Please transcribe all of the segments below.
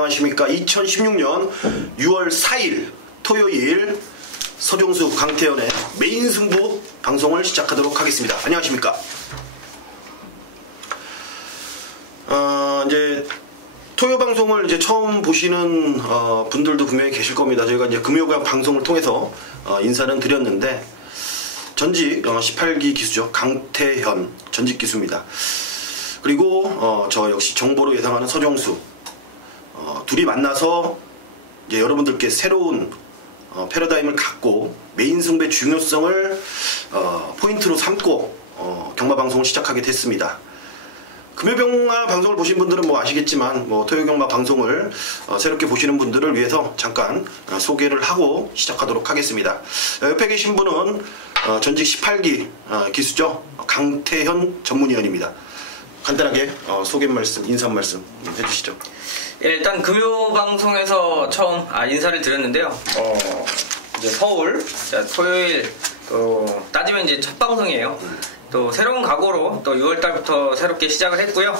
안녕하십니까. 2016년 6월 4일 토요일 서종수 강태현의 메인 승부 방송을 시작하도록 하겠습니다. 안녕하십니까. 이제 토요 방송을 이제 처음 보시는 분들도 분명히 계실 겁니다. 저희가 이제 금요일 방송을 통해서 인사는 드렸는데 전직 18기 기수죠. 강태현 전직 기수입니다. 그리고 저 역시 정보로 예상하는 서정수 둘이 만나서 이제 여러분들께 새로운 패러다임을 갖고 메인 승부의 중요성을 포인트로 삼고 경마 방송을 시작하게 됐습니다. 금요 경마 방송을 보신 분들은 뭐 아시겠지만 토요 경마 방송을 새롭게 보시는 분들을 위해서 잠깐 소개를 하고 시작하도록 하겠습니다. 옆에 계신 분은 전직 18기 기수죠. 강태현 전문위원입니다. 간단하게 소개 말씀, 인사 말씀 해주시죠. 예, 일단 금요 방송에서 처음 인사를 드렸는데요. 이제 서울 토요일 또 따지면 이제 첫 방송이에요. 또 새로운 각오로 또 6월달부터 새롭게 시작을 했고요.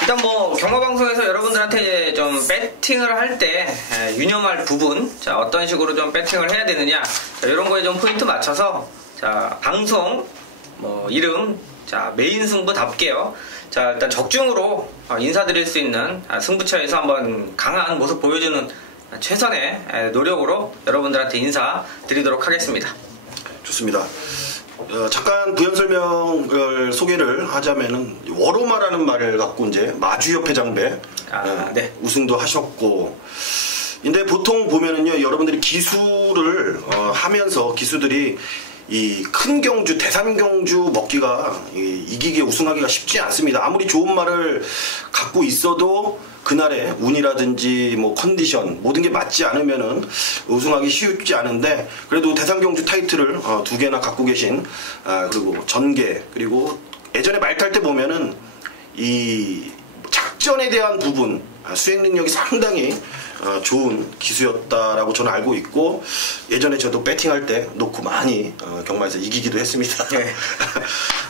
일단 뭐 경마 방송에서 여러분들한테 좀 배팅을 할 때 유념할 부분, 어떤 식으로 좀 배팅을 해야 되느냐, 이런 거에 좀 포인트 맞춰서 방송 이름 메인 승부답게요. 일단 적중으로 인사드릴 수 있는 승부처에서 한번 강한 모습 보여주는 최선의 노력으로 여러분들한테 인사드리도록 하겠습니다. 좋습니다. 잠깐 부연 설명을 소개를 하자면은 워로마라는 말을 갖고 이제 마주협회 장배 네. 우승도 하셨고, 근데 보통 보면은요 여러분들이 기수를 하면서 기수들이 이 큰 경주, 대산 경주 먹기가 이기게 우승하기가 쉽지 않습니다. 아무리 좋은 말을 갖고 있어도 그날의 운이라든지 뭐 컨디션 모든 게 맞지 않으면은 우승하기 쉽지 않은데, 그래도 대산 경주 타이틀을 2개나 갖고 계신 그리고 전개, 그리고 예전에 말 탈 때 보면은 이 작전에 대한 부분 수행 능력이 상당히 좋은 기수였다라고 저는 알고 있고, 예전에 저도 배팅할 때 놓고 많이 경마에서 이기기도 했습니다. 네.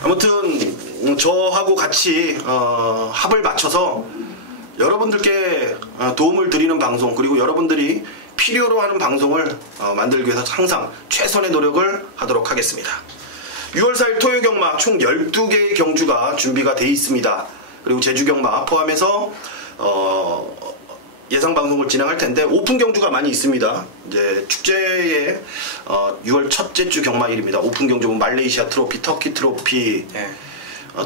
아무튼 저하고 같이 합을 맞춰서 여러분들께 도움을 드리는 방송, 그리고 여러분들이 필요로 하는 방송을 만들기 위해서 항상 최선의 노력을 하도록 하겠습니다. 6월 4일 토요 경마 총 12개의 경주가 준비가 되어 있습니다. 그리고 제주 경마 포함해서 예상 방송을 진행할 텐데 오픈 경주가 많이 있습니다. 이제 축제의 6월 첫째 주 경마일입니다. 오픈 경주, 말레이시아 트로피, 터키 트로피,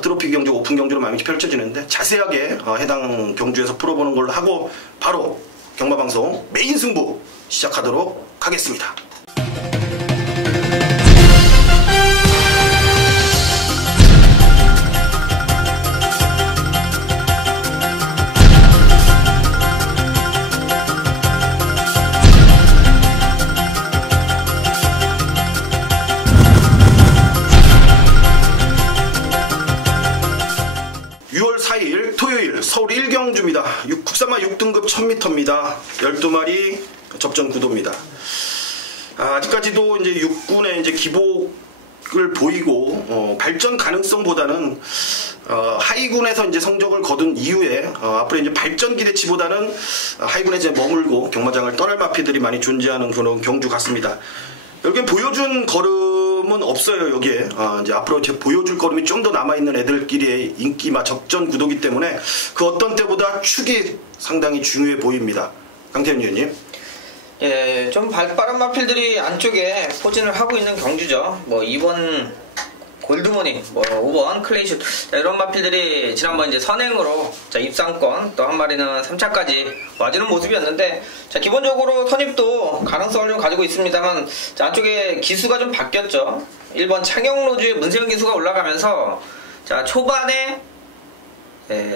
트로피 경주, 오픈 경주로 많이 펼쳐지는데 자세하게 해당 경주에서 풀어보는 걸로 하고 바로 경마 방송 메인 승부 시작하도록 하겠습니다. 6월 4일 토요일 서울 1경주입니다. 국산마 6등급 1000m입니다. 12마리 접전 구도입니다. 아직까지도 이제 6군의 이제 기복을 보이고 발전 가능성보다는 하위군에서 이제 성적을 거둔 이후에 앞으로 이제 발전 기대치보다는 하위군에 이제 머물고 경마장을 떠날 마피들이 많이 존재하는 그런 경주 같습니다. 여기 보여준 걸음은 없어요. 여기에 이제 앞으로 보여줄 걸음이 좀 더 남아있는 애들끼리의 인기마 적전 구도기 때문에 그 어떤 때보다 축이 상당히 중요해 보입니다. 강태현 위원님. 예, 좀 발빠른 마필들이 안쪽에 포진을 하고 있는 경주죠. 2번 골드모닝, 5번 클레이슛, 이런 마필들이 지난번 이제 선행으로 입상권, 또 한 마리는 3차까지 와주는 모습이었는데, 기본적으로 선입도 가능성을 좀 가지고 있습니다만, 안쪽에 기수가 좀 바뀌었죠. 1번 창영로주의 문세영 기수가 올라가면서 초반에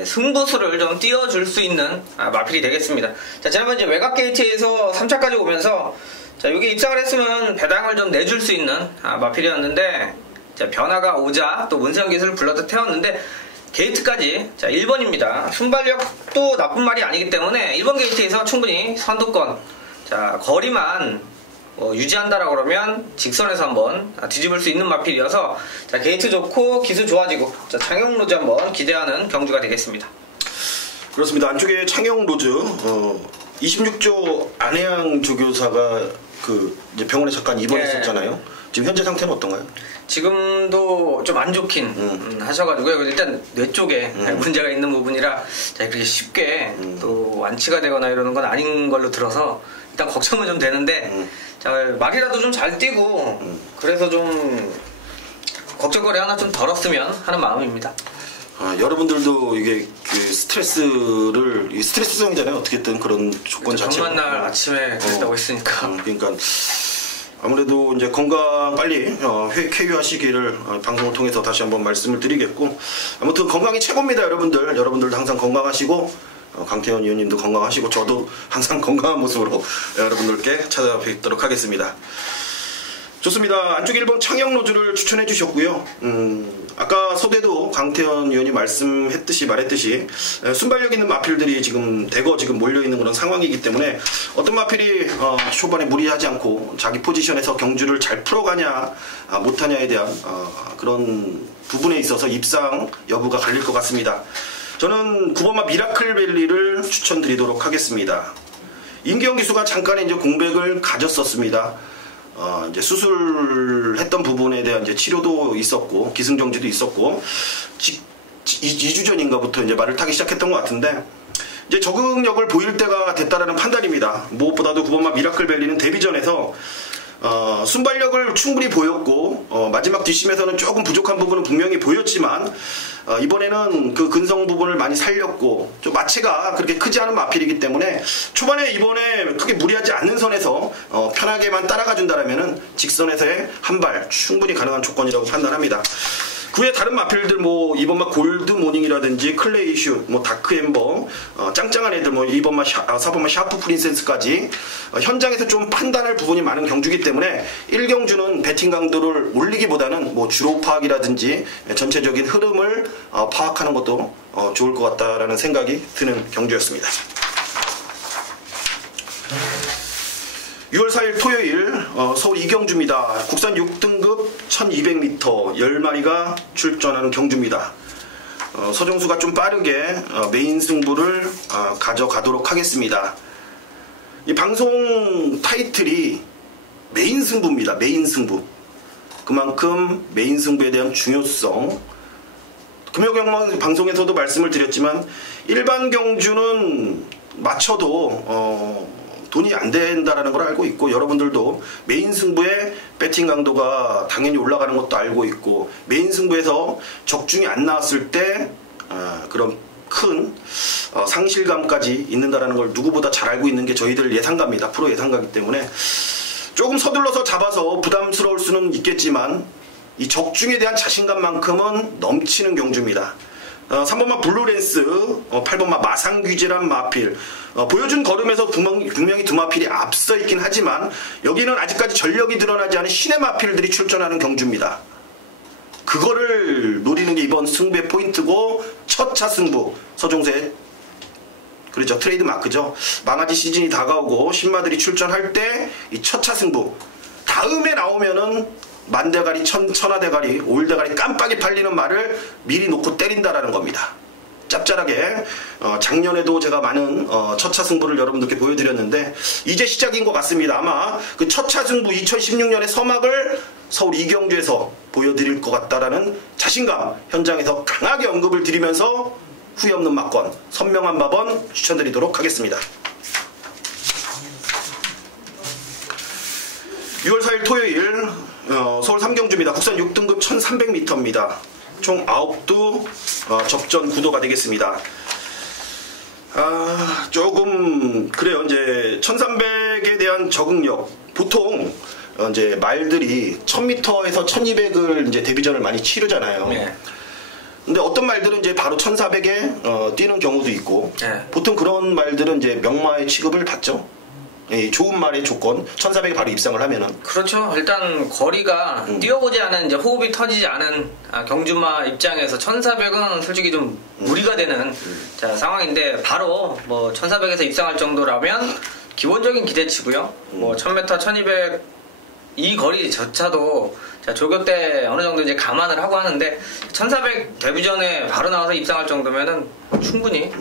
승부수를 좀 띄워줄 수 있는 마필이 되겠습니다. 지난번 이제 외곽 게이트에서 3차까지 오면서 여기 입상을 했으면 배당을 좀 내줄 수 있는 마필이었는데, 변화가 오자 또 문세영 기수를 불러서 태웠는데 게이트까지 1번입니다. 순발력도 나쁜 말이 아니기 때문에 1번 게이트에서 충분히 선두권, 거리만 유지한다라고 그러면 직선에서 한번 뒤집을 수 있는 마필이어서 게이트 좋고 기수 좋아지고 창영로즈 한번 기대하는 경주가 되겠습니다. 그렇습니다. 안쪽에 창영 로즈 26조 안혜양 조교사가 이제 병원에 잠깐 입원했었잖아요. 지금 현재 상태는 어떤가요? 지금도 좀 안 좋긴 하셔가지고요. 일단 뇌 쪽에 문제가 있는 부분이라 그렇게 쉽게 또 완치가 되거나 이러는 건 아닌 걸로 들어서 일단 걱정은 좀 되는데 말이라도 좀 잘 뛰고 그래서 좀 걱정거리 하나 좀 덜었으면 하는 마음입니다. 여러분들도 이게 스트레스성이잖아요. 어떻게든 그런 조건 자체가. 정말 아침에 그랬다고 했으니까. 그러니까 아무래도 이제 건강 빨리 쾌유하시기를 방송을 통해서 다시 한번 말씀을 드리겠고, 아무튼 건강이 최고입니다, 여러분들. 여러분들도 항상 건강하시고 강태현 의원님도 건강하시고 저도 항상 건강한 모습으로 여러분들께 찾아뵙도록 하겠습니다. 좋습니다. 안쪽 1번 창영 로즈를 추천해 주셨고요. 아까 서대도 강태현 의원이 말했듯이 순발력 있는 마필들이 지금 대거 몰려 있는 그런 상황이기 때문에 어떤 마필이 초반에 무리하지 않고 자기 포지션에서 경주를 잘 풀어가냐 못하냐에 대한 그런 부분에 있어서 입상 여부가 갈릴 것 같습니다. 저는 9번마 미라클밸리를 추천드리도록 하겠습니다. 임기영 기수가 잠깐의 이제 공백을 가졌었습니다. 이제 수술했던 부분에 대한 이제 치료도 있었고 기승정지도 있었고 2주 전인가부터 이제 말을 타기 시작했던 것 같은데 이제 적응력을 보일 때가 됐다라는 판단입니다. 무엇보다도 9번마 미라클밸리는 데뷔전에서 순발력을 충분히 보였고 마지막 뒷심에서는 조금 부족한 부분은 분명히 보였지만 이번에는 그 근성 부분을 많이 살렸고 좀 마체가 그렇게 크지 않은 마필이기 때문에 초반에 이번에 크게 무리하지 않는 선에서 편하게만 따라가 준다라면은 직선에서의 한 발 충분히 가능한 조건이라고 판단합니다. 그 외에 다른 마필들 이번마 골드모닝이라든지 클레이슛, 다크엠버, 짱짱한 애들 2번마 4번마 샤프 프린세스까지 현장에서 좀 판단할 부분이 많은 경주이기 때문에 1경주는 배팅 강도를 올리기보다는 주로 파악이라든지 전체적인 흐름을 파악하는 것도 좋을 것 같다라는 생각이 드는 경주였습니다. 6월 4일 토요일 서울 이경주입니다. 국산 6등급 1200m 10마리가 출전하는 경주입니다. 서정수가 좀 빠르게 메인 승부를 가져가도록 하겠습니다. 이 방송 타이틀이 메인 승부입니다. 메인 승부. 그만큼 메인 승부에 대한 중요성, 금요경 방송에서도 말씀을 드렸지만 일반 경주는 맞춰도 돈이 안 된다라는 걸 알고 있고, 여러분들도 메인 승부에 배팅 강도가 당연히 올라가는 것도 알고 있고, 메인 승부에서 적중이 안 나왔을 때 그런 큰 상실감까지 있는다라는 걸 누구보다 잘 알고 있는 게 저희들 예상가입니다. 프로 예상가이기 때문에 조금 서둘러서 잡아서 부담스러울 수는 있겠지만 이 적중에 대한 자신감만큼은 넘치는 경주입니다. 3번마 블루랜스, 8번마 마상귀재란 마필, 보여준 걸음에서 분명히 두 마필이 앞서 있긴 하지만 여기는 아직까지 전력이 드러나지 않은 신의 마필들이 출전하는 경주입니다. 그거를 노리는 게 이번 승부의 포인트고, 첫 차 승부 서종세 그렇죠, 트레이드 마크죠. 망아지 시즌이 다가오고 신마들이 출전할 때 이 첫 차 승부 다음에 나오면은 만대가리, 천하대가리, 오일대가리 깜빡이 팔리는 말을 미리 놓고 때린다라는 겁니다. 짭짤하게 작년에도 제가 많은 첫차 승부를 여러분들께 보여드렸는데 이제 시작인 것 같습니다. 아마 그 첫차 승부 2016년의 서막을 서울 이경주에서 보여드릴 것 같다라는 자신감 현장에서 강하게 언급을 드리면서 후회 없는 막권, 선명한 마번 추천드리도록 하겠습니다. 6월 4일 토요일 서울 3경주입니다. 국산 6등급 1300m입니다. 총 9두 접전 구도가 되겠습니다. 조금 그래요. 이제 1300에 대한 적응력, 보통 이제 말들이 1000m에서 1200을 이제 데뷔전을 많이 치르잖아요. 네. 근데 어떤 말들은 이제 바로 1400에 뛰는 경우도 있고, 네. 보통 그런 말들은 이제 명마의 취급을 받죠. 좋은 말의 조건, 1400에 바로 입상을 하면은. 그렇죠. 일단 거리가 뛰어보지 않은, 이제 호흡이 터지지 않은 경주마 입장에서 1400은 솔직히 좀 무리가 되는 상황인데, 바로 1400에서 입상할 정도라면 기본적인 기대치고요. 1000m, 1200 이 거리조차도 조교 때 어느 정도 이제 감안을 하고 하는데, 1400 데뷔전에 바로 나와서 입상할 정도면은 충분히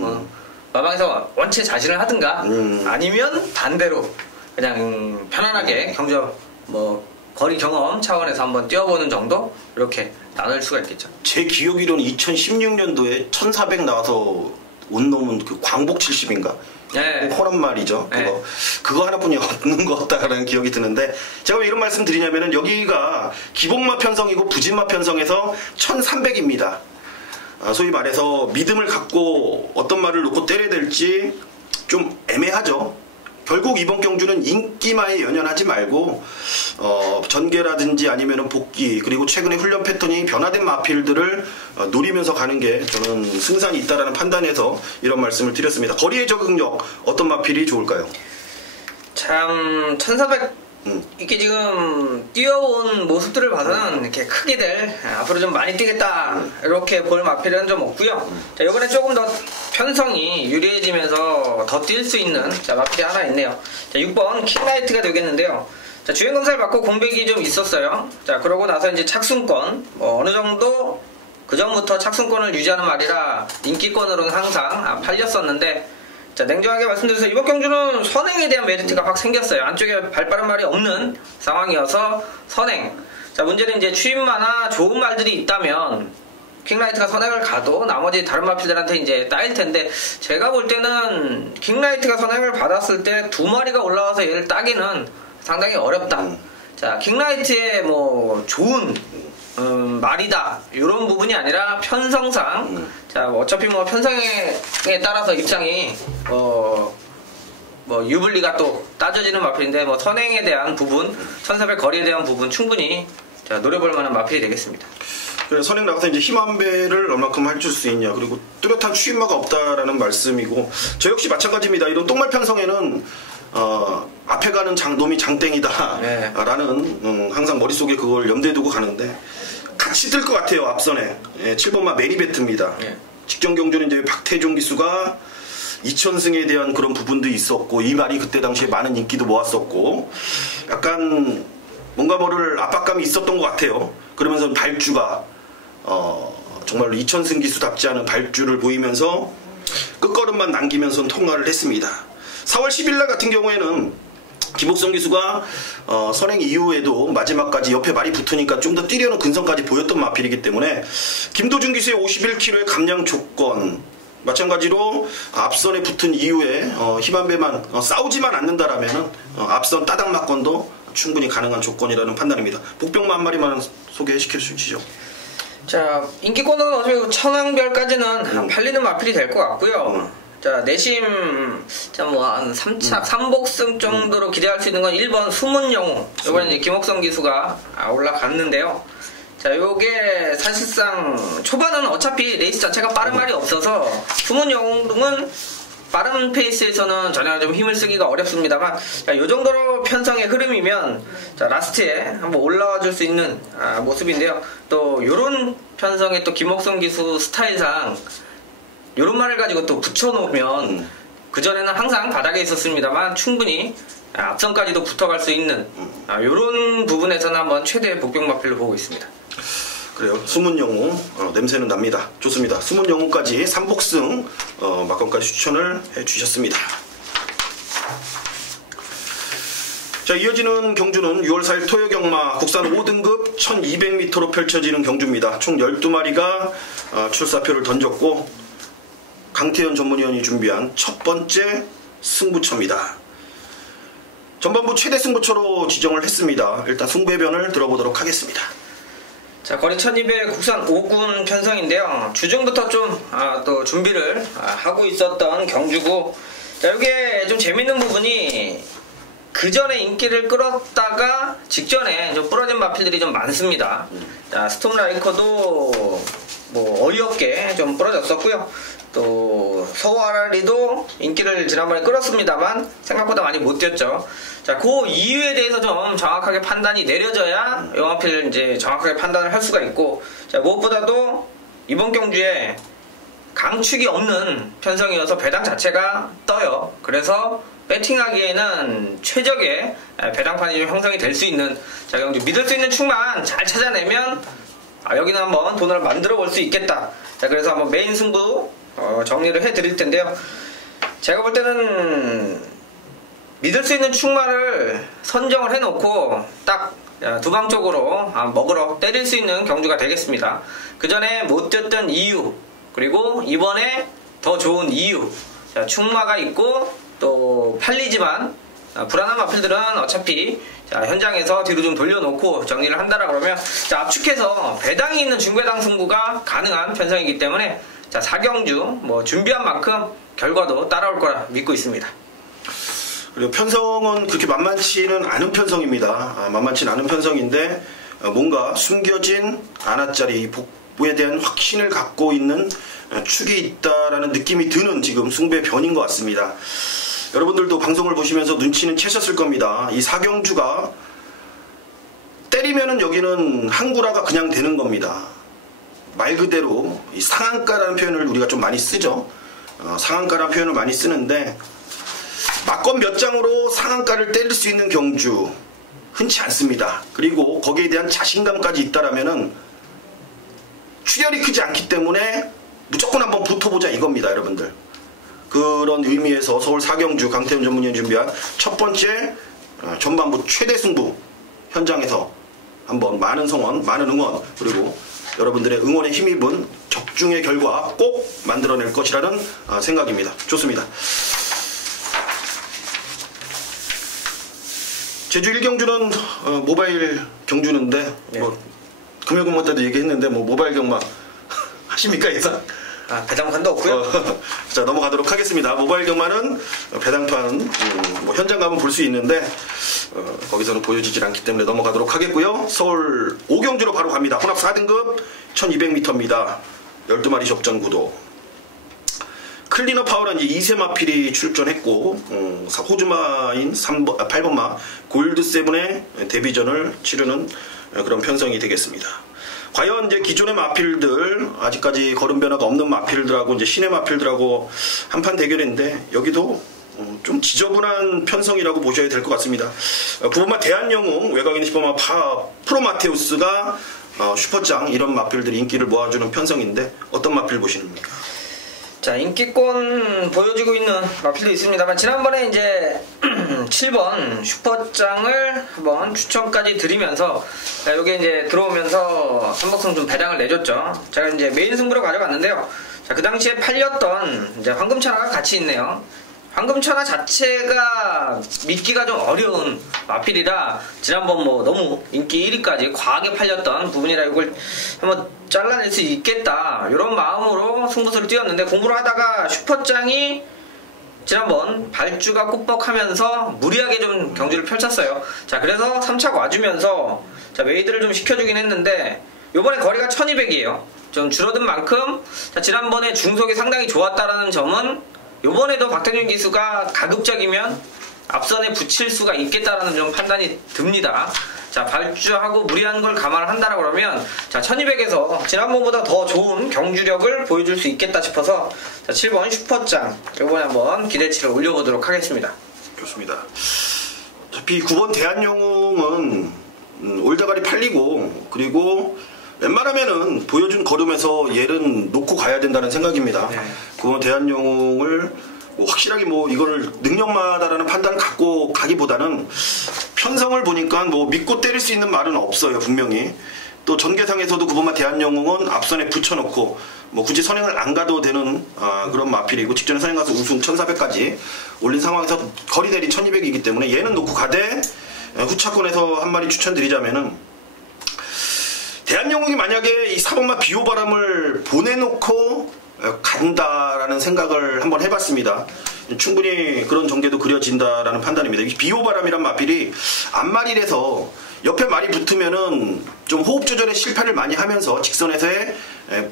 마방에서 원체 자신을 하든가 아니면 반대로 그냥 편안하게 경주 뭐 거리 경험 차원에서 한번 뛰어보는 정도 이렇게 나눌 수가 있겠죠. 제 기억으로는 2016년도에 1400 나와서 온 놈은 그 광복 70인가? 네. 호란 말이죠. 네. 그거 하나뿐이 없는 것 같다라는 기억이 드는데 제가 왜 이런 말씀 드리냐면은 여기가 기복마 편성이고 부진마 편성에서 1300입니다. 소위 말해서 믿음을 갖고 어떤 말을 놓고 때려야 될지 좀 애매하죠. 결국 이번 경주는 인기마에 연연하지 말고 전개라든지 아니면은 복귀 그리고 최근에 훈련 패턴이 변화된 마필들을 노리면서 가는 게 저는 승산이 있다라는 판단에서 이런 말씀을 드렸습니다. 거리의 적응력 어떤 마필이 좋을까요? 참 1400 이렇게 지금 뛰어온 모습들을 봐서는 이렇게 크게들 앞으로 좀 많이 뛰겠다 이렇게 볼 마필은 좀 없고요. 자, 이번에 조금 더 편성이 유리해지면서 더 뛸 수 있는 마필이 하나 있네요. 자, 6번 킹라이트가 되겠는데요. 자, 주행 검사를 받고 공백이 좀 있었어요. 자, 그러고 나서 이제 착순권 어느 정도 그 전부터 착순권을 유지하는 말이라 인기권으로는 항상 팔렸었는데. 자, 냉정하게 말씀드려서 이번 경주는 선행에 대한 메리트가 확 생겼어요. 안쪽에 발빠른 말이 없는 상황이어서 선행. 자, 문제는 이제 추임마나 좋은 말들이 있다면 킹라이트가 선행을 가도 나머지 다른 마필들한테 이제 따일 텐데 제가 볼 때는 킹라이트가 선행을 받았을 때 두 마리가 올라와서 얘를 따기는 상당히 어렵다. 자, 킹라이트의 뭐 좋은 말이다 이런 부분이 아니라 편성상 자, 어차피 뭐 편성에 따라서 입장이 뭐 유불리가 또 따져지는 마필인데 뭐 선행에 대한 부분 1400 거리에 대한 부분 충분히 자, 노려볼 만한 마필이 되겠습니다. 그래, 선행 나가서 이제 힘 한 배를 얼마큼 해줄 수 있냐 그리고 뚜렷한 추임마가 없다라는 말씀이고 저 역시 마찬가지입니다. 이런 똥말 편성에는 앞에 가는 놈이 장땡이다 네. 라는 항상 머릿속에 그걸 염두에 두고 가는데 같이 뜰 것 같아요. 앞선에 7번마 매니베트입니다. 네. 직전 경주는 이제 박태종 기수가 2000승에 대한 그런 부분도 있었고 이 말이 그때 당시에 많은 인기도 모았었고 약간 뭔가 모를 압박감이 있었던 것 같아요. 그러면서 발주가 정말로 2000승 기수답지 않은 발주를 보이면서 끝걸음만 남기면서 통과를 했습니다. 4월 10일날 같은 경우에는 김옥성 기수가 선행 이후에도 마지막까지 옆에 말이 붙으니까 좀 더 뛰려는 근성까지 보였던 마필이기 때문에 김도준 기수의 51km의 감량 조건 마찬가지로 앞선에 붙은 이후에 힘 한 배만 싸우지만 않는다라면 앞선 따닥 막건도 충분히 가능한 조건이라는 판단입니다. 복병마 한 마리만 소개시켜 주시죠. 자, 인기권은 어차피 천왕별까지는 팔리는 마필이 될 것 같고요. 자, 내심 한 3복승 정도로 기대할 수 있는 건 1번 숨은영웅. 이번에 이제 김옥성 기수가 올라갔는데요. 자, 요게 사실상 초반은 어차피 레이스 자체가 빠른 말이 없어서 숨은영웅은 빠른 페이스에서는 전혀 좀 힘을 쓰기가 어렵습니다만 자, 요 정도로 편성의 흐름이면 자, 라스트에 한번 올라와 줄 수 있는 모습인데요. 또 요런 편성의 또 김옥성 기수 스타일상 요런 말을 가지고 또 붙여놓으면 그전에는 항상 바닥에 있었습니다만 충분히 앞선까지도 붙어갈 수 있는 요런 부분에서는 한번 최대의 복병 마필로 보고 있습니다. 그래요. 숨은 영웅 냄새는 납니다. 좋습니다. 숨은 영웅까지 3복승 막건까지 추천을 해주셨습니다. 자, 이어지는 경주는 6월 4일 토요경마 국산 5등급 1200m로 펼쳐지는 경주입니다. 총 12마리가 출사표를 던졌고 강태현 전문위원이 준비한 첫 번째 승부처입니다. 전반부 최대 승부처로 지정을 했습니다. 일단 승부해변을 들어보도록 하겠습니다. 자, 거리 1200 국산 5군 편성인데요. 주중부터 좀 또 준비를 하고 있었던 경주고 자, 이게 좀 재밌는 부분이 그 전에 인기를 끌었다가 직전에 좀 부러진 마필들이 좀 많습니다. 자, 스톰라이커도 뭐 어이없게 좀 부러졌었고요. 또 서와리도 인기를 지난번에 끌었습니다만 생각보다 많이 못 뛰었죠. 자, 그 이유에 대해서 좀 정확하게 판단이 내려져야 영화필 이제 정확하게 판단을 할 수가 있고, 자, 무엇보다도 이번 경주에 강축이 없는 편성이어서 배당 자체가 떠요. 그래서 배팅하기에는 최적의 배당판이 좀 형성이 될 수 있는 자, 경주 믿을 수 있는 축만 잘 찾아내면 여기는 한번 돈을 만들어 볼 수 있겠다. 자, 그래서 한번 메인 승부 정리를 해드릴 텐데요. 제가 볼 때는 믿을 수 있는 축마를 선정을 해놓고 딱 두방 쪽으로 먹으러 때릴 수 있는 경주가 되겠습니다. 그 전에 못 뛰었던 이유, 그리고 이번에 더 좋은 이유, 축마가 있고 또 팔리지만 불안한 마필들은 어차피 현장에서 뒤로 좀 돌려놓고 정리를 한다라 그러면 압축해서 배당이 있는 중배당 승부가 가능한 편성이기 때문에 4경주 준비한 만큼 결과도 따라올 거라 믿고 있습니다. 그리고 편성은 그렇게 만만치는 않은 편성입니다. 만만치는 않은 편성인데 뭔가 숨겨진 안아짜리 복부에 대한 확신을 갖고 있는 축이 있다라는 느낌이 드는 지금 숭배 변인 것 같습니다. 여러분들도 방송을 보시면서 눈치는 채셨을 겁니다. 이 4경주가 때리면은 여기는 항구라가 그냥 되는 겁니다. 말 그대로 이 상한가라는 표현을 우리가 좀 많이 쓰죠. 상한가라는 표현을 많이 쓰는데 막건 몇 장으로 상한가를 때릴 수 있는 경주 흔치 않습니다. 그리고 거기에 대한 자신감까지 있다라면은 출혈이 크지 않기 때문에 무조건 한번 붙어보자 이겁니다, 여러분들. 그런 의미에서 서울 4경주 강태훈 전문위원이 준비한 첫 번째 전반부 최대 승부 현장에서 한번 많은 성원, 많은 응원, 그리고 여러분들의 응원에 힘입은 적중의 결과 꼭 만들어낼 것이라는 생각입니다. 좋습니다. 제주 1경주는 모바일 경주는데 금요일경 때도 얘기했는데 모바일 경마 하십니까 예상? 배당판도 없고요. 자, 넘어가도록 하겠습니다. 모바일 경마는 배당판 현장 가면 볼 수 있는데 거기서는 보여지질 않기 때문에 넘어가도록 하겠고요. 서울 5경주로 바로 갑니다. 혼합 4등급 1200m입니다. 12마리 접전 구도. 클리너 파워는 이제 2세 마필이 출전했고 호주마인 8번마 골드세븐의 데뷔전을 치르는 그런 편성이 되겠습니다. 과연 이제 기존의 마필들, 아직까지 걸음 변화가 없는 마필들하고 이제 신의 마필들하고 한판 대결인데 여기도 좀 지저분한 편성이라고 보셔야 될 것 같습니다. 9번마 대한영웅, 외곽인 10번마 프로마테우스가 슈퍼짱 이런 마필들이 인기를 모아주는 편성인데 어떤 마필 보시는입니까? 자, 인기권 보여주고 있는 마필도 있습니다만 지난번에 이제 7번 슈퍼짱을 한번 추천까지 드리면서 여기 이제 들어오면서 삼복성 좀 배당을 내줬죠. 제가 이제 메인 승부로 가져갔는데요. 자, 그 당시에 팔렸던 이제 황금천하가 같이 있네요. 황금천하 자체가 믿기가 좀 어려운 마필이라 지난번 너무 인기 1위까지 과하게 팔렸던 부분이라 이걸 한번 잘라낼 수 있겠다 이런 마음으로 승부수를 띄웠는데 공부를 하다가 슈퍼짱이 지난번 발주가 꾸벅하면서 무리하게 좀 경주를 펼쳤어요. 자, 그래서 3차 와주면서 웨이드를 좀 시켜주긴 했는데 요번에 거리가 1200이에요. 좀 줄어든 만큼 지난번에 중속이 상당히 좋았다라는 점은 요번에도 박태준 기수가 가급적이면 앞선에 붙일 수가 있겠다라는 좀 판단이 듭니다. 자, 발주하고 무리한 걸 감안을 한다라 그러면 1200에서 지난번보다 더 좋은 경주력을 보여줄 수 있겠다 싶어서 7번 슈퍼짱 요번에 한번 기대치를 올려보도록 하겠습니다. 좋습니다. 어차피 9번 대한영웅은 올다가리 팔리고 그리고 웬만하면은 보여준 걸음에서 얘는 놓고 가야 된다는 생각입니다. 9번 대한영웅을 확실하게 이거를 능력마다라는 판단을 갖고 가기보다는 편성을 보니까 믿고 때릴 수 있는 말은 없어요, 분명히. 또 전개상에서도 9번마 대한영웅은 앞선에 붙여놓고 굳이 선행을 안 가도 되는 그런 마필이고 직전에 선행 가서 우승 1400까지 올린 상황에서 거리 대리 1200이기 때문에 얘는 놓고 가되 후차권에서 한 마리 추천드리자면은 대한영웅이 만약에 이 4번마 비호바람을 보내놓고 간다라는 생각을 한번 해봤습니다. 충분히 그런 전개도 그려진다라는 판단입니다. 이 비호바람이란 마필이 앞마리에서 옆에 말이 붙으면은 좀 호흡 조절에 실패를 많이 하면서 직선에서의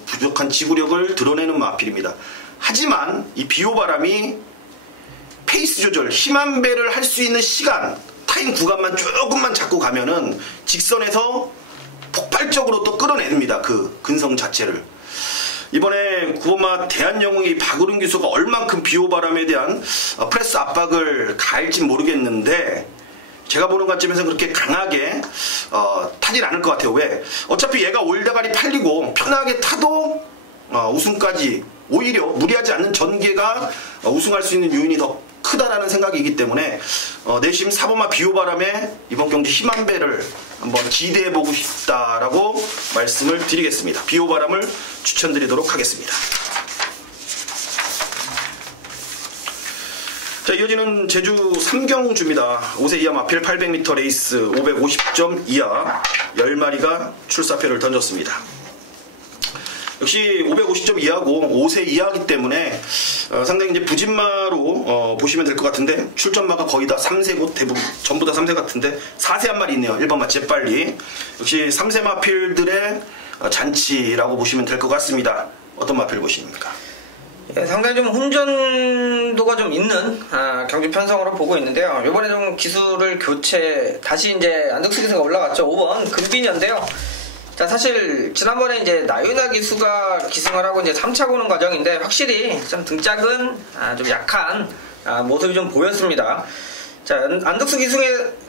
부족한 지구력을 드러내는 마필입니다. 하지만 이 비호바람이 페이스 조절, 힘한 배를 할 수 있는 시간, 타임 구간만 조금만 잡고 가면은 직선에서 폭발적으로 또 끌어냅니다. 그 근성 자체를. 이번에 9번마 대한영웅이 박우른 기수가 얼만큼 비호바람에 대한 프레스 압박을 가할진 모르겠는데 제가 보는 관점에서 그렇게 강하게 타진 않을 것 같아요. 왜? 어차피 얘가 올다가리 팔리고 편하게 타도 우승까지 오히려 무리하지 않는 전개가 우승할 수 있는 요인이 더 크다라는 생각이기 때문에 내심 사범마 비호바람에 이번 경기 힘한 배를 한번 기대해보고 싶다라고 말씀을 드리겠습니다. 비호바람을 추천드리도록 하겠습니다. 자, 이어지는 제주 삼경주입니다. 5세 이하 마필 800m 레이스 550점 이하 10마리가 출사표를 던졌습니다. 역시 550점 이하고 5세 이하이기 때문에 상당히 이제 부진마로 보시면 될 것 같은데, 출전마가 거의 다 3세고 대부분 전부 다 3세 같은데 4세 한 마리 있네요. 1번마 재빨리. 역시 3세 마필들의 잔치라고 보시면 될 것 같습니다. 어떤 마필 보십니까? 예, 상당히 좀 혼전도가 좀 있는 경주 편성으로 보고 있는데요. 이번에 좀 기술을 교체, 다시 이제 안덕수 기수가 올라갔죠. 5번 금비녀인데요. 자, 사실 지난번에 이제 나윤아 기수가 기승을 하고 이제 3차 고는 과정인데 확실히 좀 등짝은 좀 약한 모습이 좀 보였습니다. 자, 안덕수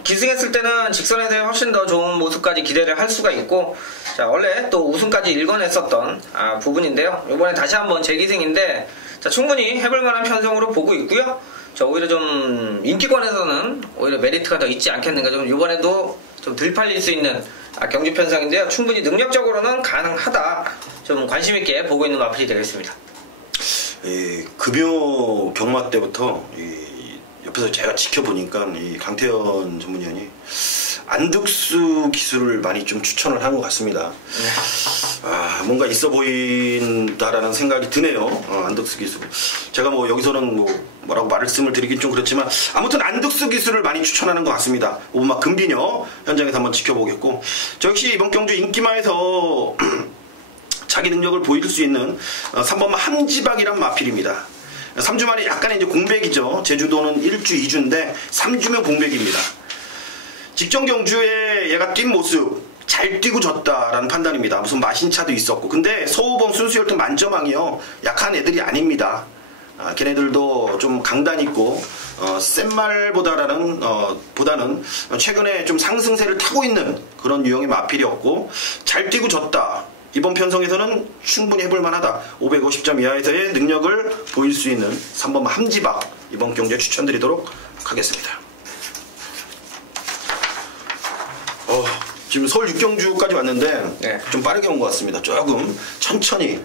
기승했을 때는 직선에 대해 훨씬 더 좋은 모습까지 기대를 할 수가 있고, 자, 원래 또 우승까지 일궈냈었던 부분인데요. 이번에 다시 한번 재기승인데, 자, 충분히 해볼 만한 편성으로 보고 있고요. 자, 오히려 좀 인기권에서는 오히려 메리트가 더 있지 않겠는가, 좀 이번에도 좀 덜 팔릴 수 있는 경주 편성인데요. 충분히 능력적으로는 가능하다. 좀 관심 있게 보고 있는 마필이 되겠습니다. 금요 경마 때부터 옆에서 제가 지켜보니까 이 강태현 전문위원이 안득수 기술을 많이 좀 추천을 한 것 같습니다. 뭔가 있어 보인다라는 생각이 드네요. 안득수 기술. 제가 뭐 여기서는 뭐라고 말씀을 드리긴 좀 그렇지만, 아무튼 안득수 기술을 많이 추천하는 것 같습니다. 오마 금비녀 현장에서 한번 지켜보겠고, 저 역시 이번 경주 인기마에서 자기 능력을 보일 수 있는 3번마 함지박이란 마필입니다. 3주 만에 약간의 이제 공백이죠. 제주도는 1주, 2주인데 3주면 공백입니다. 직전 경주에 얘가 뛴 모습, 잘 뛰고 졌다라는 판단입니다. 무슨 마신차도 있었고. 근데 서우봉 순수혈통 만점왕이요, 약한 애들이 아닙니다. 걔네들도 좀 강단 있고 센 말보다는 최근에 좀 상승세를 타고 있는 그런 유형의 마필이었고, 잘 뛰고 졌다. 이번 편성에서는 충분히 해볼 만하다. 550점 이하에서의 능력을 보일 수 있는 3번 함지박, 이번 경기에 추천드리도록 하겠습니다. 지금 서울 6경주까지 왔는데 네. 좀 빠르게 온 것 같습니다. 조금 천천히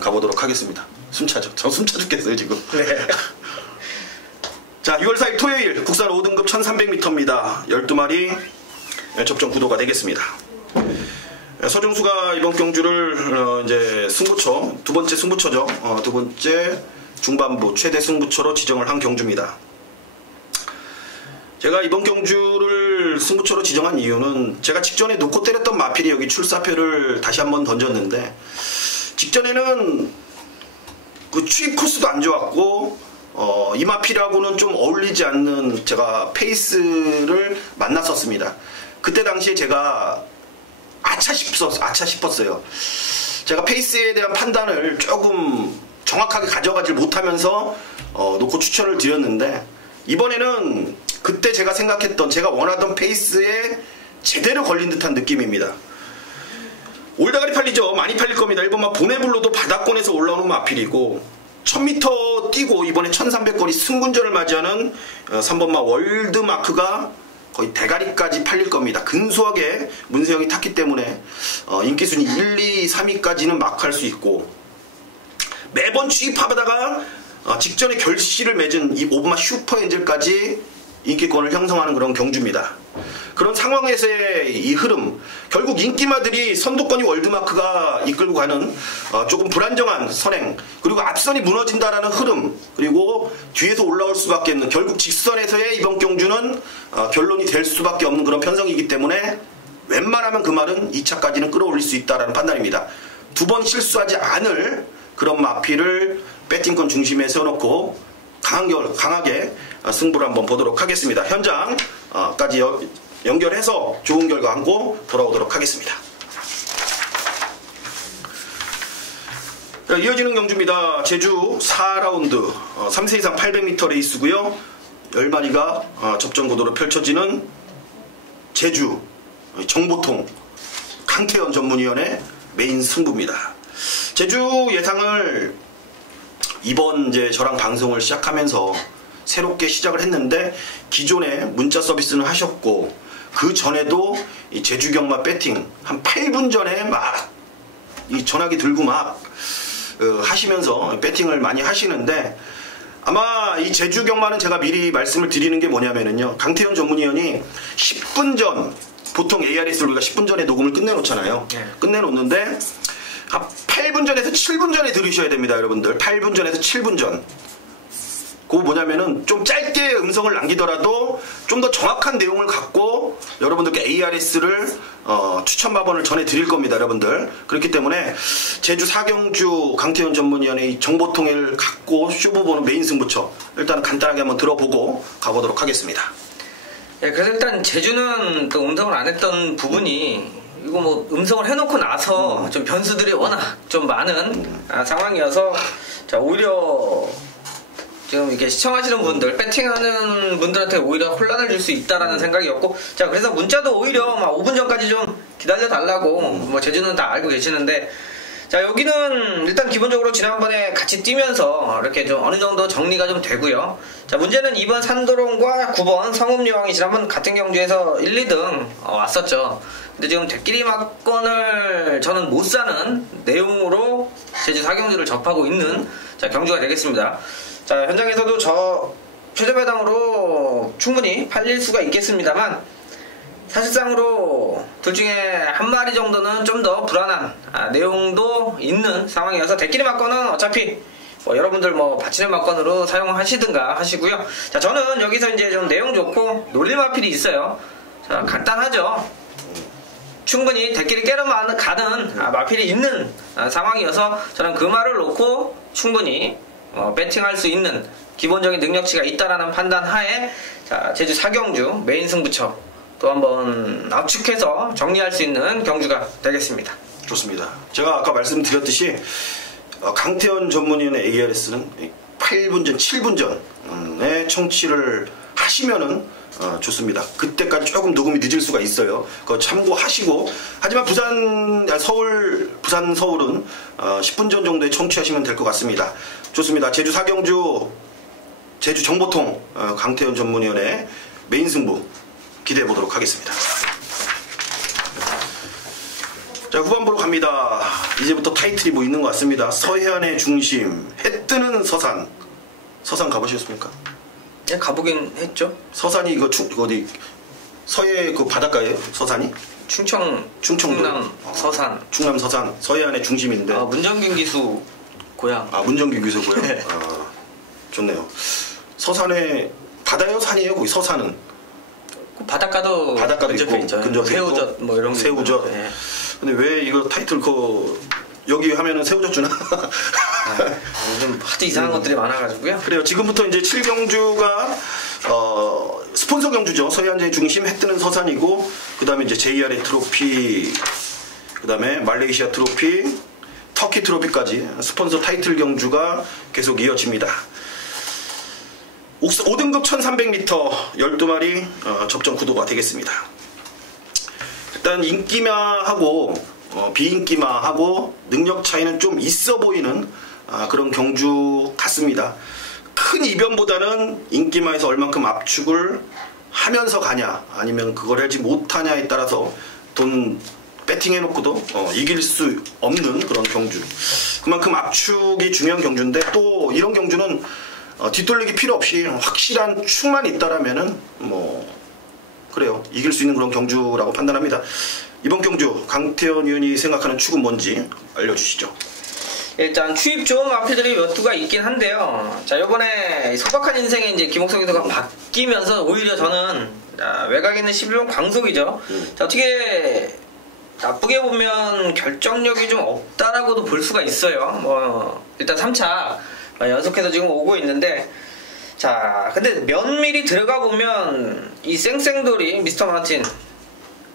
가보도록 하겠습니다. 숨차죠. 저 숨차 죽겠어요 지금. 네. 자, 6월 4일 토요일 국산 5등급 1300m입니다. 12마리 접전 구도가 되겠습니다. 서중수가 이번 경주를 이제 승부처, 두 번째 승부처죠. 두 번째 중반부 최대 승부처로 지정을 한 경주입니다. 제가 이번 경주를 승부처로 지정한 이유는, 제가 직전에 놓고 때렸던 마필이 여기 출사표를 다시 한번 던졌는데, 직전에는 그 추입 코스도 안 좋았고 이 마필하고는 좀 어울리지 않는 제가 페이스를 만났었습니다. 그때 당시에 제가 아차 싶었어요. 제가 페이스에 대한 판단을 조금 정확하게 가져가지 못하면서 놓고 추천을 드렸는데, 이번에는 그때 제가 생각했던, 제가 원하던 페이스에 제대로 걸린 듯한 느낌입니다. 올다가리 팔리죠. 많이 팔릴 겁니다. 1번마 보네블로도 바닥권에서 올라오는 마필이고, 1000m 뛰고 이번에 1300거리 승군전을 맞이하는 3번마 월드마크가 거의 대가리까지 팔릴 겁니다. 근소하게 문세영이 탔기 때문에 인기순위 1, 2, 3위까지는 마크할 수 있고, 매번 취입하다가 직전에 결실을 맺은 이 5번마 슈퍼엔젤까지 인기권을 형성하는 그런 경주입니다. 그런 상황에서의 이 흐름, 결국 인기마들이 선두권이 월드마크가 이끌고 가는 조금 불안정한 선행, 그리고 앞선이 무너진다라는 흐름, 그리고 뒤에서 올라올 수밖에 없는, 결국 직선에서의 이번 경주는 결론이 될 수밖에 없는 그런 편성이기 때문에 웬만하면 그 말은 2차까지는 끌어올릴 수 있다라는 판단입니다. 두 번 실수하지 않을 그런 마필을 배팅권 중심에 세워놓고 강하게 승부를 한번 보도록 하겠습니다. 현장까지 연결해서 좋은 결과 안고 돌아오도록 하겠습니다. 자, 이어지는 경주입니다. 제주 4라운드 3세 이상 800m 레이스고요. 10마리가 접전 구도로 펼쳐지는 제주 정보통 강태현 전문위원의 메인 승부입니다. 제주 예상을 이번 이제 저랑 방송을 시작하면서 새롭게 시작을 했는데 기존에 문자 서비스는 하셨고 그 전에도 이 제주 경마 배팅 한 8분 전에 막 이 전화기 들고 막 하시면서 배팅을 많이 하시는데 아마 이 제주 경마는 제가 미리 말씀을 드리는 게 뭐냐면은요. 강태현 전문위원이 10분 전 보통 ARS를 우리가 10분 전에 녹음을 끝내놓잖아요. 끝내놓는데 한 8분 전에서 7분 전에 들으셔야 됩니다, 여러분들. 8분 전에서 7분 전. 그거 뭐냐면은 좀 짧게 음성을 남기더라도 좀 더 정확한 내용을 갖고 여러분들께 ARS를 추천 마번을 전해드릴 겁니다, 여러분들. 그렇기 때문에 제주 사경주 강태현 전문위원의 정보통일 갖고 쇼부 보는 메인 승부처 일단 간단하게 한번 들어보고 가보도록 하겠습니다. 네, 그래서 일단 제주는 또 음성을 안 했던 부분이 이거 뭐 음성을 해놓고 나서 좀 변수들이 워낙 좀 많은 상황이어서 자 오히려 지금 이렇게 시청하시는 분들, 배팅하는 분들한테 오히려 혼란을 줄 수 있다라는 생각이었고, 자, 그래서 문자도 오히려 막 5분 전까지 좀 기다려달라고, 뭐, 제주는 다 알고 계시는데, 자, 여기는 일단 기본적으로 지난번에 같이 뛰면서 이렇게 좀 어느 정도 정리가 좀 되고요. 자, 문제는 2번 산도롱과 9번 성읍여왕이 지난번 같은 경주에서 1, 2등 왔었죠. 근데 지금 대끼리 막건을 저는 못 사는 내용으로 제주 사경주를 접하고 있는 자, 경주가 되겠습니다. 자, 현장에서도 저 최저배당으로 충분히 팔릴 수가 있겠습니다만 사실상으로 둘 중에 한 마리 정도는 좀 더 불안한 내용도 있는 상황이어서 대끼리 막건은 어차피 뭐 여러분들 뭐 받치는 막건으로 사용하시든가 하시고요. 자, 저는 여기서 이제 좀 내용 좋고 놀림 마필이 있어요. 자, 간단하죠. 충분히 대끼리 깨러 가는 마필이 있는 상황이어서 저는 그 말을 놓고 충분히 배팅할 수 있는 기본적인 능력치가 있다라는 판단 하에 자, 제주 사경주 메인 승부처 또 한번 압축해서 정리할 수 있는 경주가 되겠습니다. 좋습니다. 제가 아까 말씀드렸듯이 강태현 전문위원의 ARS는 8분 전, 7분 전에 청취를 하시면은 좋습니다. 그때까지 조금 녹음이 늦을 수가 있어요. 그거 참고하시고 하지만 부산 서울은 10분 전 정도에 청취하시면 될 것 같습니다. 좋습니다. 제주 사경주 제주 정보통 강태현 전문위원의 메인 승부 기대해 보도록 하겠습니다. 자, 후반부로 갑니다. 이제부터 타이틀이 뭐 있는 것 같습니다. 서해안의 중심, 해 뜨는 서산. 서산 가보셨습니까? 네, 가보긴 했죠. 서산이 이거 어디 서해 그 바닷가예요? 서산이? 충청도. 충남 서산. 충남 서산 서해안의 중심인데. 문정균 기수 고향. 문정균 기수 고향. 네. 좋네요. 서산에 바다요, 산이에요? 거기 서산은. 그 바닷가도 근접해 있죠. 새우젓 뭐 이런 거. 새우젓. 네. 근데 왜 이거 타이틀 여기 하면은 새우젓 주나? 요즘 하도 이상한 것들이 많아가지고요. 그래요. 지금부터 이제 7경주가 스폰서 경주죠. 서해안의 중심 해 뜨는 서산이고, 그 다음에 이제 JRA 트로피, 그 다음에 말레이시아 트로피, 터키 트로피까지 스폰서 타이틀 경주가 계속 이어집니다. 5등급 1300m 12마리 접전 구도가 되겠습니다. 일단 인기마하고 비인기마하고 능력 차이는 좀 있어 보이는 그런 경주 같습니다. 큰 이변보다는 인기마에서 얼만큼 압축을 하면서 가냐 아니면 그걸 하지 못하냐에 따라서 돈 배팅해놓고도 이길 수 없는 그런 경주. 그만큼 압축이 중요한 경주인데 또 이런 경주는 뒷돌리기 필요 없이 확실한 축만 있다라면은 뭐 그래요. 이길 수 있는 그런 경주라고 판단합니다. 이번 경주 강태현 위원이 생각하는 축은 뭔지 알려주시죠. 일단 추입 좋은 마필들이 몇 두가 있긴 한데요. 자, 요번에 소박한 인생의 이제 김옥석 기수가 바뀌면서 오히려 저는 외곽에 있는 11번 광속이죠. 자, 어떻게 나쁘게 보면 결정력이 좀 없다라고도 볼 수가 있어요. 뭐 일단 3차 연속해서 지금 오고 있는데, 자, 근데 면밀히 들어가 보면 이 쌩쌩돌이 미스터 마틴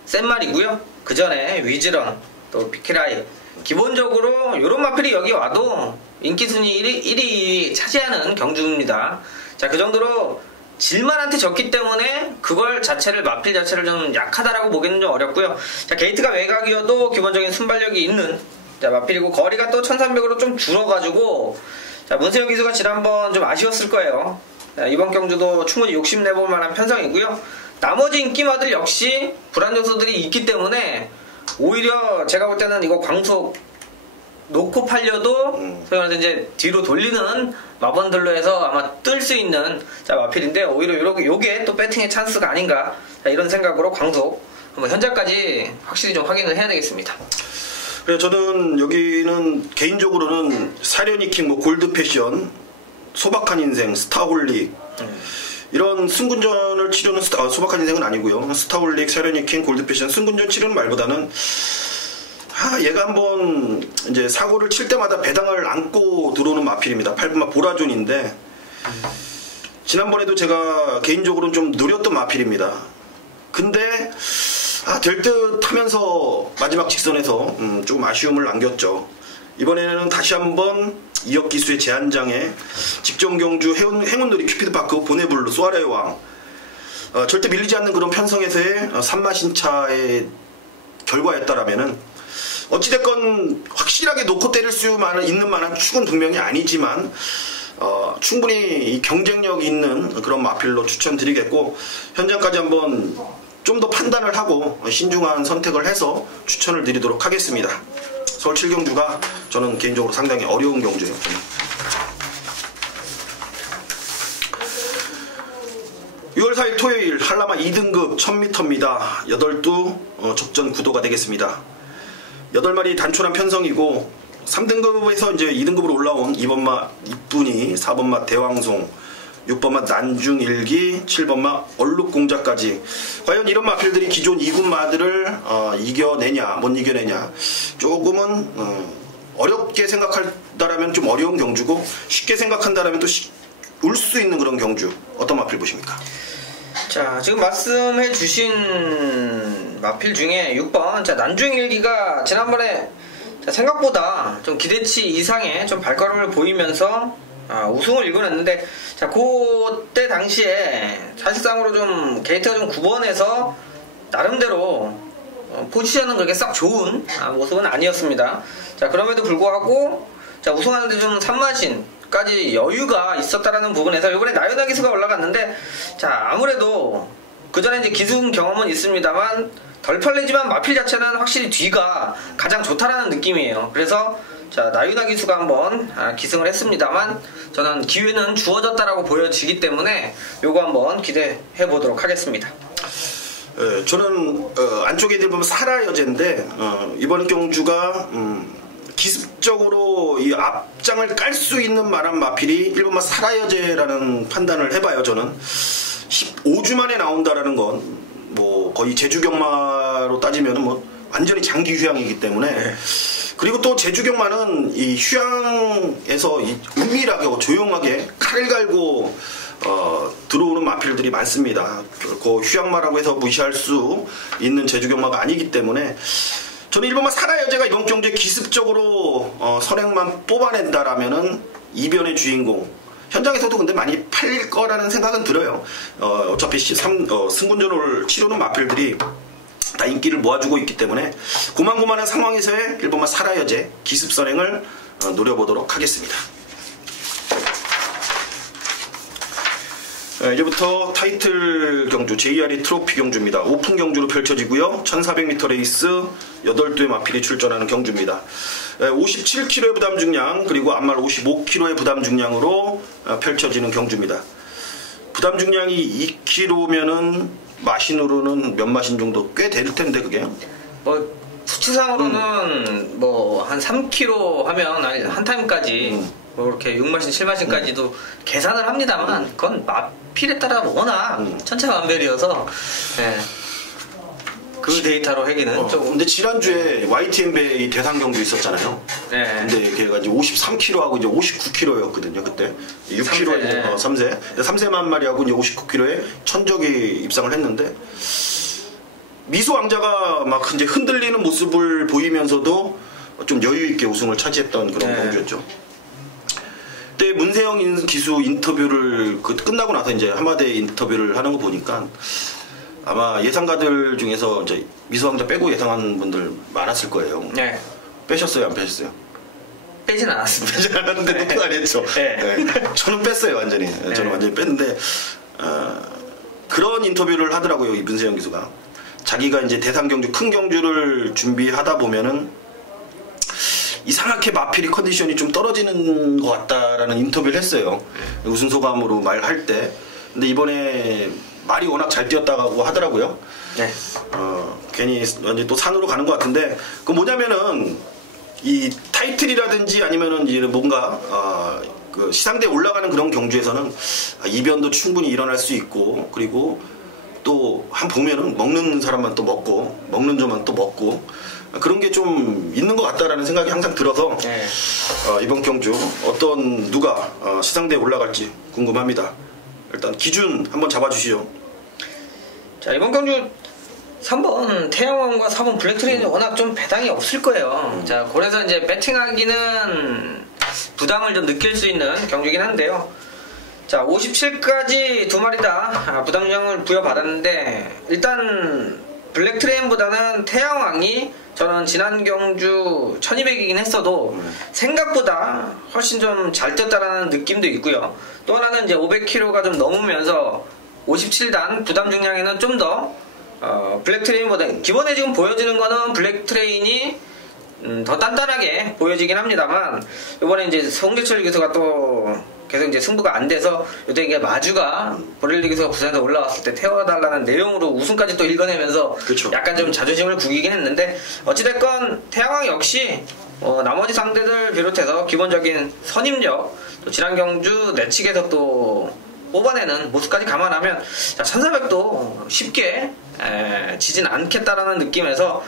센 말이고요. 그 전에 위즈런 또 피키라이 기본적으로 이런 마필이 여기 와도 인기순위 1위 차지하는 경주입니다. 자, 그 정도로 질만한테 졌기 때문에 그걸 자체를 마필 자체를 좀 약하다라고 보기는 좀 어렵고요. 자, 게이트가 외곽이어도 기본적인 순발력이 있는 자, 마필이고 거리가 또 1300으로 좀 줄어가지고 자, 문세영 기수가 지난번 좀 아쉬웠을 거예요. 자, 이번 경주도 충분히 욕심내볼 만한 편성이고요. 나머지 인기마들 역시 불안 요소들이 있기 때문에 오히려 제가 볼 때는 이거 광속 놓고 팔려도 소위 말해서 이제 뒤로 돌리는 마번들로 해서 아마 뜰 수 있는 자 마필인데 오히려 요게 또 배팅의 찬스가 아닌가 자, 이런 생각으로 광속 한번 현재까지 확실히 좀 확인을 해야 되겠습니다. 그래 저는 여기는 개인적으로는 사려니킹, 뭐 골드패션, 소박한 인생, 스타홀릭 이런 승군전을 치르는 소박한 인생은 아니고요. 스타홀릭, 사려니킹, 골드패션 승군전 치르는 말보다는 얘가 한번 이제 사고를 칠 때마다 배당을 안고 들어오는 마필입니다. 8분마 보라존인데 지난번에도 제가 개인적으로는 좀 느렸던 마필입니다. 근데 될 듯 하면서 마지막 직선에서 조금 아쉬움을 남겼죠. 이번에는 다시 한번 이혁 기수의 제한장에 직전 경주 행운놀이 큐피드파크 보네블루 소아레의 왕 절대 밀리지 않는 그런 편성에서의 산마신차의 결과였다라면은 어찌됐건 확실하게 놓고 때릴 수 있는 만한 축은 분명히 아니지만 충분히 경쟁력 있는 그런 마필로 추천드리겠고 현장까지 한번 좀 더 판단을 하고 신중한 선택을 해서 추천을 드리도록 하겠습니다. 서울 7경주가 저는 개인적으로 상당히 어려운 경주예요. 6월 4일 토요일 한라마 2등급 1000m입니다. 8두 접전 구도가 되겠습니다. 8마리 단촐한 편성이고 3등급에서 이제 2등급으로 올라온 2번마 이쁜이, 4번마 대왕송, 6번마 난중일기, 7번마 얼룩공자까지 과연 이런 마필들이 기존 2군 마들을 이겨내냐 못 이겨내냐 조금은 어렵게 생각한다라면 좀 어려운 경주고 쉽게 생각한다라면 또 울 수 있는 그런 경주 어떤 마필 보십니까? 자 지금 말씀해 주신 마필 중에 6번 자 난중일기가 지난번에 자, 생각보다 좀 기대치 이상의 좀 발걸음을 보이면서 우승을 이뤄냈는데 자 그때 당시에 사실상으로 좀 게이트가 좀 9번에서 나름대로 포지션은 그렇게 썩 좋은 모습은 아니었습니다. 자 그럼에도 불구하고 자 우승하는데 좀 산마신까지 여유가 있었다라는 부분에서 이번에 나요나 기수가 올라갔는데 자 아무래도 그 전에 이제 기승 경험은 있습니다만 덜 팔리지만 마필 자체는 확실히 뒤가 가장 좋다라는 느낌이에요. 그래서 자 나유나 기수가 한번 기승을 했습니다만 저는 기회는 주어졌다라고 보여지기 때문에 요거 한번 기대해 보도록 하겠습니다. 저는 안쪽에 애들 보면 사라 여제인데 이번 경주가 기습적으로 이 앞장을 깔 수 있는 만한 마필이 1번마 사라 여제라는 판단을 해봐요. 저는 15주 만에 나온다라는 건 뭐 거의 제주경마로 따지면은 뭐 완전히 장기 휴양이기 때문에 그리고 또 제주경마는 이 휴양에서 이 은밀하게 조용하게 칼을 갈고 들어오는 마필들이 많습니다. 결코 휴양마라고 해서 무시할 수 있는 제주경마가 아니기 때문에 저는 1번마 사라여제가 이번 경주에 기습적으로 선행만 뽑아낸다라면은 이변의 주인공 현장에서도 근데 많이 팔릴 거라는 생각은 들어요. 어차피 승군전을 치르는 마필들이 다 인기를 모아주고 있기 때문에 고만고만한 상황에서의 1번마 사라여제 기습선행을 노려보도록 하겠습니다. 이제부터 타이틀 경주 JRE 트로피 경주입니다. 오픈 경주로 펼쳐지고요. 1400m 레이스 8두의 마필이 출전하는 경주입니다. 57kg의 부담 중량 그리고 앞말 55kg의 부담 중량으로 펼쳐지는 경주입니다. 부담 중량이 2kg면은 마신으로는 몇 마신 정도 꽤 될 텐데 그게 뭐 수치상으로는 뭐 한 3kg 하면 한 타임까지 뭐 이렇게 6마신 7마신까지도 계산을 합니다만 그건 마필에 따라 워낙 천차만별이어서 그 데이터로 하기는 조금. 근데 지난주에 YTN배의 대상 경주 있었잖아요. 네. 근데 걔가 이제 53kg하고 이제 59kg였거든요. 그때 6kg에 3세 3세만 마리하고 이제 59kg에 천적이 입상을 했는데 미소 왕자가 막 이제 흔들리는 모습을 보이면서도 좀 여유 있게 우승을 차지했던 그런 경주였죠. 그때 문세영 기수 인터뷰를 끝나고 나서 이제 한마디 인터뷰를 하는 거 보니까. 아마 예상가들 중에서 이제 미소왕자 빼고 예상한 분들 많았을 거예요. 네. 빼셨어요, 안 빼셨어요? 빼진 않았습니다. 빼진 않았는데 높은 안 했죠. 네. 네. 저는 뺐어요, 완전히. 저는 완전히 뺐는데, 그런 인터뷰를 하더라고요, 이 문세영 기수가. 자기가 이제 대상 경주, 큰 경주를 준비하다 보면은 이상하게 마필이 컨디션이 좀 떨어지는 것 같다라는 인터뷰를 했어요. 우승 소감으로 말할 때. 근데 이번에 말이 워낙 잘 뛰었다고 하더라고요. 네. 괜히 완전 또 산으로 가는 것 같은데, 그 뭐냐면은 이 타이틀이라든지 아니면은 이제 뭔가 그 시상대에 올라가는 그런 경주에서는 이변도 충분히 일어날 수 있고, 그리고 또 한 보면은 먹는 사람만 또 먹고 먹는 조만 또 먹고 그런 게 좀 있는 것 같다라는 생각이 항상 들어서 네. 이번 경주 누가 시상대에 올라갈지 궁금합니다. 일단 기준 한번 잡아주시죠. 자, 이번 경주 3번 태양왕과 4번 블랙트레이는 워낙 좀 배당이 없을 거예요. 자, 그래서 이제 배팅하기는 부담을 좀 느낄 수 있는 경주긴 한데요. 자, 57까지 두 마리 다 부담령을 부여받았는데, 일단 블랙트레인보다는 태양왕이 저는 지난 경주 1200이긴 했어도 생각보다 훨씬 좀 잘 뛰었다라는 느낌도 있고요. 또 하나는 이제 500km가 좀 넘으면서 57단 부담 중량에는 좀 더 블랙트레인보다 기본에 지금 보여지는 거는 블랙트레인이 더 단단하게 보여지긴 합니다만, 이번에 이제 송재철 기수가 또 계속 이제 승부가 안 돼서 요때 이게 마주가 보렐리 기수가 부산에서 올라왔을 때 태워달라는 내용으로 우승까지 또 읽어내면서 그쵸. 약간 좀 자존심을 구기긴 했는데, 어찌됐건 태양왕 역시 나머지 상대들 비롯해서 기본적인 선임력, 또 지난 경주 내측에서 또 뽑아내는 모습까지 감안하면 1400도 쉽게 지진 않겠다라는 느낌에서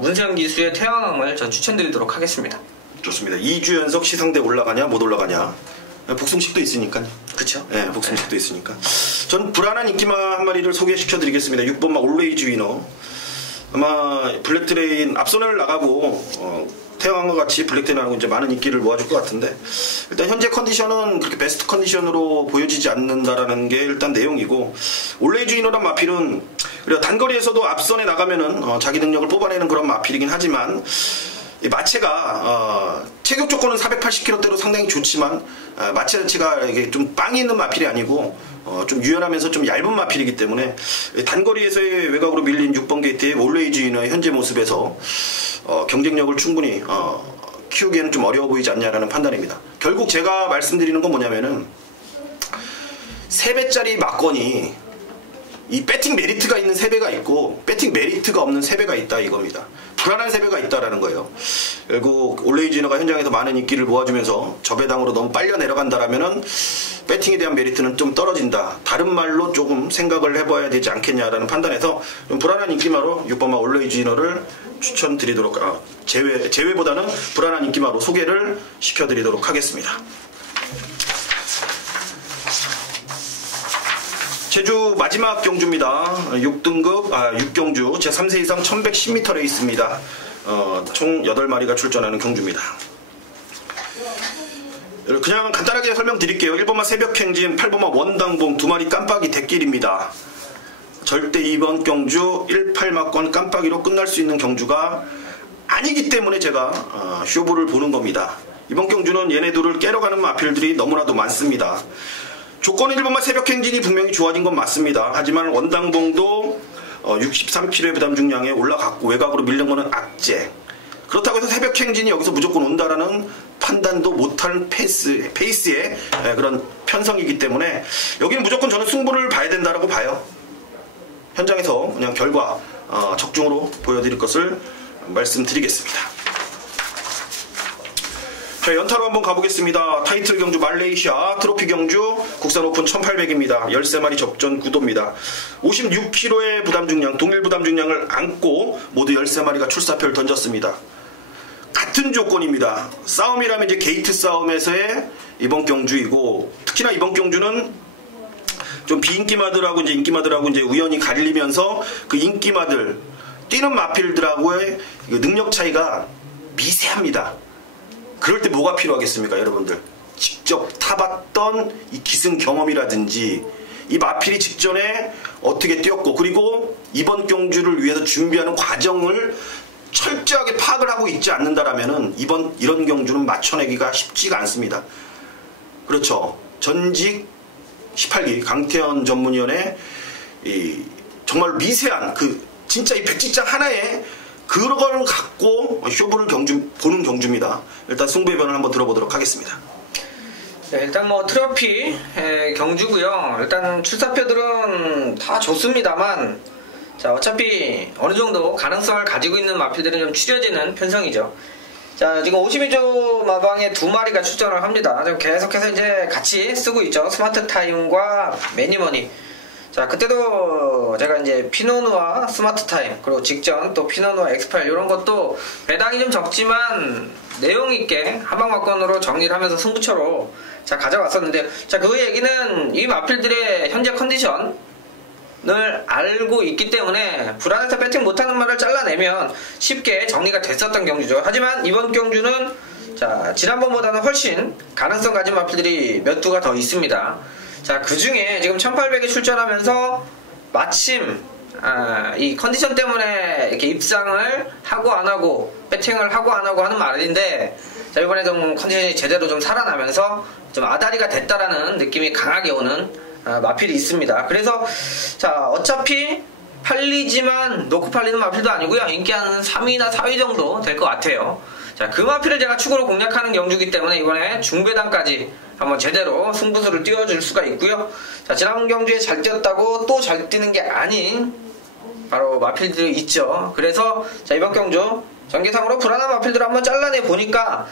문세영 기수의 태양왕을 전 추천드리도록 하겠습니다. 좋습니다. 2주 연속 시상대 올라가냐 못 올라가냐, 복승식도 있으니까요. 그쵸? 네, 복승식도 있으니까. 전 불안한 인기마 한 마리를 소개시켜드리겠습니다. 6번마 올웨이즈 위너. 아마 블랙트레인 앞선을 나가고 태양왕과 같이 블랙트레인하고 이제 많은 인기를 모아줄 것 같은데, 일단 현재 컨디션은 그렇게 베스트 컨디션으로 보여지지 않는다라는 게 일단 내용이고, 올웨이즈 위너란 마필은 단거리에서도 앞선에 나가면은 자기 능력을 뽑아내는 그런 마필이긴 하지만, 이 마체가 체격 조건은 480kg대로 상당히 좋지만 마체 자체가 이게 좀 빵이 있는 마필이 아니고 좀 유연하면서 좀 얇은 마필이기 때문에 단거리에서의 외곽으로 밀린 6번 게이트의 올웨이즈 위너의 현재 모습에서 경쟁력을 충분히 키우기에는 좀 어려워 보이지 않냐라는 판단입니다. 결국 제가 말씀드리는 건 뭐냐면은 3배짜리 막건이 이 배팅 메리트가 있는 3배가 있고 배팅 메리트가 없는 3배가 있다 이겁니다. 불안한 3배가 있다라는 거예요. 결국 올웨이즈 위너가 현장에서 많은 인기를 모아주면서 저배당으로 너무 빨려 내려간다라면은 배팅에 대한 메리트는 좀 떨어진다. 다른 말로 조금 생각을 해봐야 되지 않겠냐라는 판단에서 좀 불안한 인기마로 6번마 올웨이즈 위너를 추천드리도록, 제외보다는 불안한 인기마로 소개를 시켜드리도록 하겠습니다. 제주 마지막 경주입니다. 6등급, 6경주, 제3세 이상 1110m 레이스입니다. 총 8마리가 출전하는 경주입니다. 그냥 간단하게 설명드릴게요. 1번마 새벽행진, 8번마 원당봉, 2마리 깜빡이 대길입니다. 절대 이번 경주 18막권 깜빡이로 끝날 수 있는 경주가 아니기 때문에 제가 쇼부를 보는 겁니다. 이번 경주는 얘네들을 깨러가는 마필들이 너무나도 많습니다. 조건은 1번마 새벽행진이 분명히 좋아진 건 맞습니다. 하지만 원당봉도 63kg의 부담 중량에 올라갔고 외곽으로 밀린 거는 악재. 그렇다고 해서 새벽행진이 여기서 무조건 온다라는 판단도 못한 페이스의 그런 편성이기 때문에 여기는 무조건 저는 승부를 봐야 된다라고 봐요. 현장에서 그냥 결과 적중으로 보여드릴 것을 말씀드리겠습니다. 자, 연타로 한번 가보겠습니다. 타이틀 경주 말레이시아, 트로피 경주 국산 오픈 1800입니다. 13마리 접전 구도입니다. 56kg의 부담 중량, 동일 부담 중량을 안고 모두 13마리가 출사표를 던졌습니다. 같은 조건입니다. 싸움이라면 이제 게이트 싸움에서의 이번 경주이고, 특히나 이번 경주는 좀 비인기마들하고 이제 인기마들하고 이제 우연히 갈리면서 그 인기마들 뛰는 마필들하고의 능력 차이가 미세합니다. 그럴 때 뭐가 필요하겠습니까, 여러분들? 직접 타봤던 이 기승 경험이라든지 이 마필이 직전에 어떻게 뛰었고, 그리고 이번 경주를 위해서 준비하는 과정을 철저하게 파악을 하고 있지 않는다라면은 이런 경주는 맞춰내기가 쉽지가 않습니다. 그렇죠. 전직 18기 강태현 전문위원의 정말 미세한 진짜 이 백지장 하나에 그걸 갖고 쇼부를 보는 경주입니다. 일단 승부의 변을 한번 들어보도록 하겠습니다. 네, 일단 뭐 트로피 경주고요. 일단 출사표들은 다 좋습니다만, 자 어차피 어느 정도 가능성을 가지고 있는 마필들은 좀 추려지는 편성이죠. 자 지금 52조 마방에 2마리가 출전을 합니다. 지금 계속해서 이제 같이 쓰고 있죠. 스마트 타임과 매니머니. 자 그때도 제가 이제 피노누아 스마트 타임, 그리고 직전 또 피노누아 엑스파일 이런 것도 배당이 좀 적지만 내용 있게 하방마권으로 정리를 하면서 승부처로 자 가져왔었는데, 자 그 얘기는 이 마필들의 현재 컨디션을 알고 있기 때문에 불안해서 배팅 못하는 말을 잘라내면 쉽게 정리가 됐었던 경주죠. 하지만 이번 경주는 자 지난번보다는 훨씬 가능성 가진 마필들이 몇 두가 더 있습니다. 자 그 중에 지금 1800에 출전하면서 마침 이 컨디션 때문에 이렇게 입상을 하고 안 하고 배팅을 하고 안 하고 하는 말인데, 자 이번에 좀 컨디션이 제대로 좀 살아나면서 좀 아다리가 됐다라는 느낌이 강하게 오는 마필이 있습니다. 그래서 자 어차피 팔리지만 놓고 팔리는 마필도 아니고요. 인기 한 3위나 4위 정도 될 것 같아요. 자 그 마필을 제가 축으로 공략하는 경주이기 때문에 이번에 중배당까지 한번 제대로 승부수를 띄워줄 수가 있고요. 자 지난 경주에 잘 뛰었다고 또 잘 뛰는 게 아닌 바로 마필들이 있죠. 그래서 자 이번 경주 전개상으로 불안한 마필들을 한번 잘라내 보니까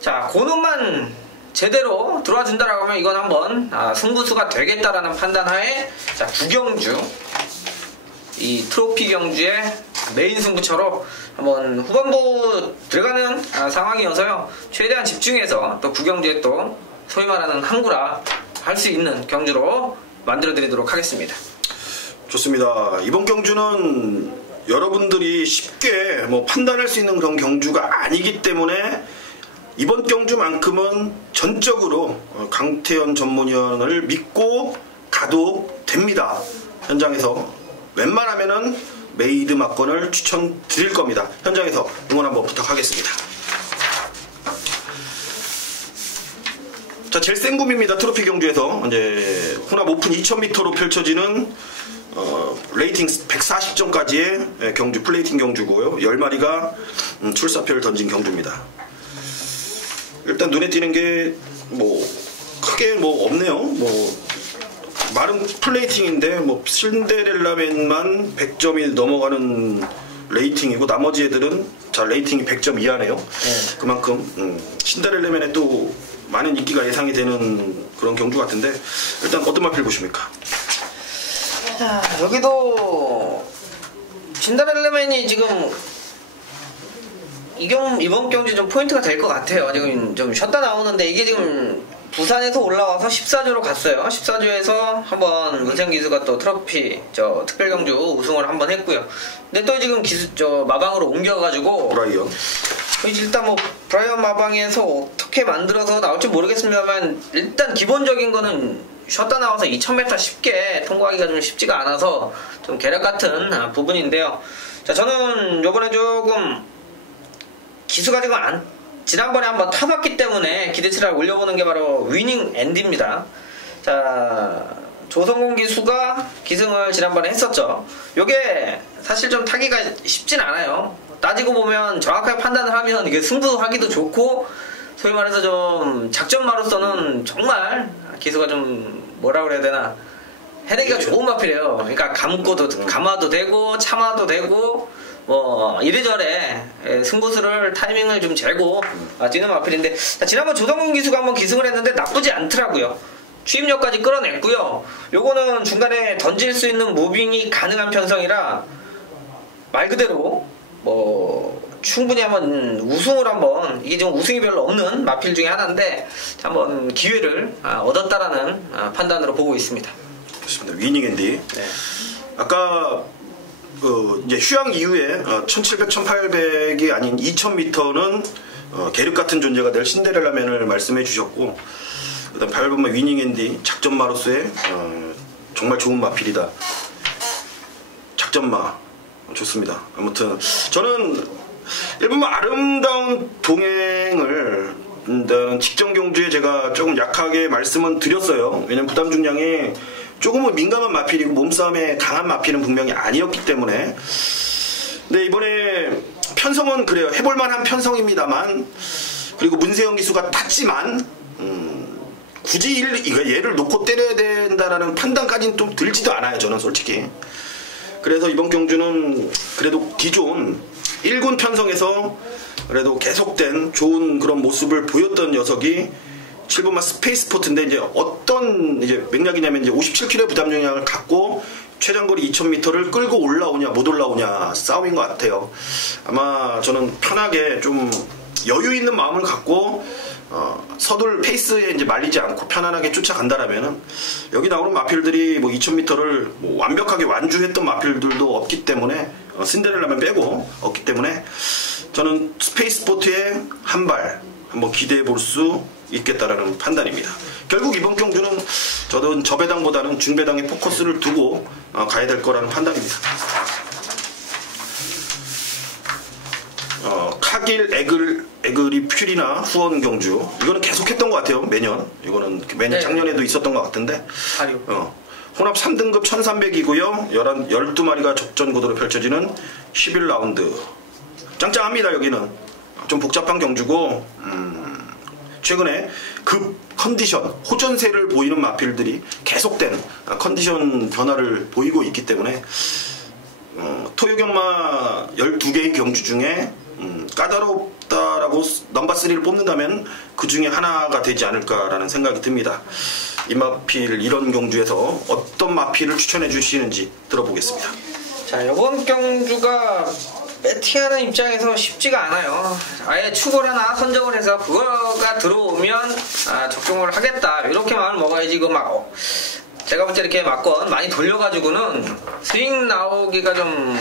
자 고num만 제대로 들어와 준다라고 하면 이건 한번 승부수가 되겠다라는 판단하에 자 9경주 이 트로피 경주의 메인 승부처로 한번 후반부 들어가는 상황이어서요. 최대한 집중해서 또 9경주에 또 소위 말하는 항구라 할 수 있는 경주로 만들어 드리도록 하겠습니다. 좋습니다. 이번 경주는 여러분들이 쉽게 판단할 수 있는 그런 경주가 아니기 때문에 이번 경주만큼은 전적으로 강태현 전문위원을 믿고 가도 됩니다. 현장에서 웬만하면은 메이드 막건을 추천드릴 겁니다. 현장에서 응원 한번 부탁하겠습니다. 자, 제일 센 구미입니다. 트로피 경주에서 이제 혼합 오픈 2000m로 펼쳐지는 레이팅 140점까지의 경주, 플레이팅 경주고요. 10마리가 출사표를 던진 경주입니다. 일단 눈에 띄는 게 크게 없네요. 말은 플레이팅인데 신데렐라맨만 100점이 넘어가는 레이팅이고 나머지 애들은 자 레이팅이 100점 이하네요. 그만큼 신데렐라맨에 또 많은 인기가 예상이 되는 그런 경주 같은데, 일단 어떤 마필 보십니까? 자, 여기도 신데렐라맨이 지금 이번 경주 좀 포인트가 될 것 같아요. 지금 좀 쉬었다 나오는데 이게 지금 부산에서 올라와서 14조로 갔어요. 14조에서 한번 문생기수가 또 트로피 특별경주 우승을 한번 했고요. 근데 또 지금 마방으로 옮겨가지고 브라이언 일단 브라이언 마방에서 어떻게 만들어서 나올지 모르겠습니다만 일단 기본적인 거는 쉬었다 나와서 2000m 쉽게 통과하기가 좀 쉽지가 않아서 좀 계략 같은 부분인데요. 자 저는 요번에 조금 기수가 지금 지난번에 한번 타봤기 때문에 기대치를 올려보는 게 바로 위닝 앤디입니다. 자 조성공 기수가 기승을 지난번에 했었죠. 요게 사실 좀 타기가 쉽진 않아요. 따지고 보면 정확하게 판단을 하면 이게 승부하기도 좋고 소위 말해서 좀 작전마로서는 정말 기수가 좀 뭐라 그래야 되나 해내기가 좋은 마필이에요. 그러니까 감아도 되고 참아도 되고 이래저래 승부수를 타이밍을 좀 재고 뛰는 마필인데, 지난번 조성근 기수가 한번 기승을 했는데 나쁘지 않더라고요. 추임력까지 끌어냈고요. 요거는 중간에 던질 수 있는 무빙이 가능한 편성이라 말 그대로 충분히 한번 우승을 한번, 이게 좀 우승이 별로 없는 마필 중에 하나인데 한번 기회를 얻었다라는 판단으로 보고 있습니다. 그렇습니다. 위닝 앤디. 네. 아까 이제 휴양 이후에 1700, 1800이 아닌 2000m는 계륵 같은 존재가 될 신데렐라맨을 말씀해 주셨고, 그다음 8번마 위닝 앤디 작전마로서의 정말 좋은 마필이다. 작전마 좋습니다. 아무튼 저는 일본 아름다운 동행을 직전 경주에 제가 조금 약하게 말씀은 드렸어요. 왜냐면 부담 중량이 조금은 민감한 마필이고 몸싸움에 강한 마필은 분명히 아니었기 때문에. 근데 이번에 편성은 그래요. 해볼만한 편성입니다만, 그리고 문세영 기수가 탔지만 굳이 얘를 놓고 때려야 된다라는 판단까지는 좀 들지도 않아요. 저는 솔직히. 그래서 이번 경주는 그래도 기존 1군 편성에서 그래도 계속된 좋은 그런 모습을 보였던 녀석이 7번마 스페이스포트인데, 이제 어떤 이제 맥락이냐면, 이제 57kg의 부담 중량을 갖고 최장거리 2000m를 끌고 올라오냐 못 올라오냐 싸움인 것 같아요. 아마 저는 편하게 좀 여유 있는 마음을 갖고 서둘 페이스에 이제 말리지 않고 편안하게 쫓아간다라면은, 여기 나오는 마필들이 뭐 2000m를 뭐 완벽하게 완주했던 마필들도 없기 때문에, 신데렐라만 빼고 없기 때문에, 저는 스페이스포트의 한 발 한번 기대해 볼 수 있겠다라는 판단입니다. 결국 이번 경주는 저는 저배당보다는 중배당에 포커스를 두고 가야 될 거라는 판단입니다. 카길 에그리 퓨리나 후원 경주, 이거는 계속했던 것 같아요. 매년. 이거는 매년 네. 작년에도 있었던 것 같은데, 혼합 3등급 1300이고요 12마리가 접전 구도로 펼쳐지는 11라운드. 짱짱합니다. 여기는 좀 복잡한 경주고, 최근에 급 컨디션 호전세를 보이는 마필들이 계속된 컨디션 변화를 보이고 있기 때문에, 토요경마 12개의 경주 중에 까다롭다라고 넘버 3를 뽑는다면 그 중에 하나가 되지 않을까라는 생각이 듭니다. 이 마필, 이런 경주에서 어떤 마필을 추천해 주시는지 들어보겠습니다. 자, 이번 경주가 배팅하는 입장에서 쉽지가 않아요. 아예 축을 하나 선정을 해서 그거가 들어오면 적중을 하겠다, 이렇게 마음을 먹어야지. 이거 막 제가 볼 때 이렇게 막건 많이 돌려가지고는 스윙 나오기가 좀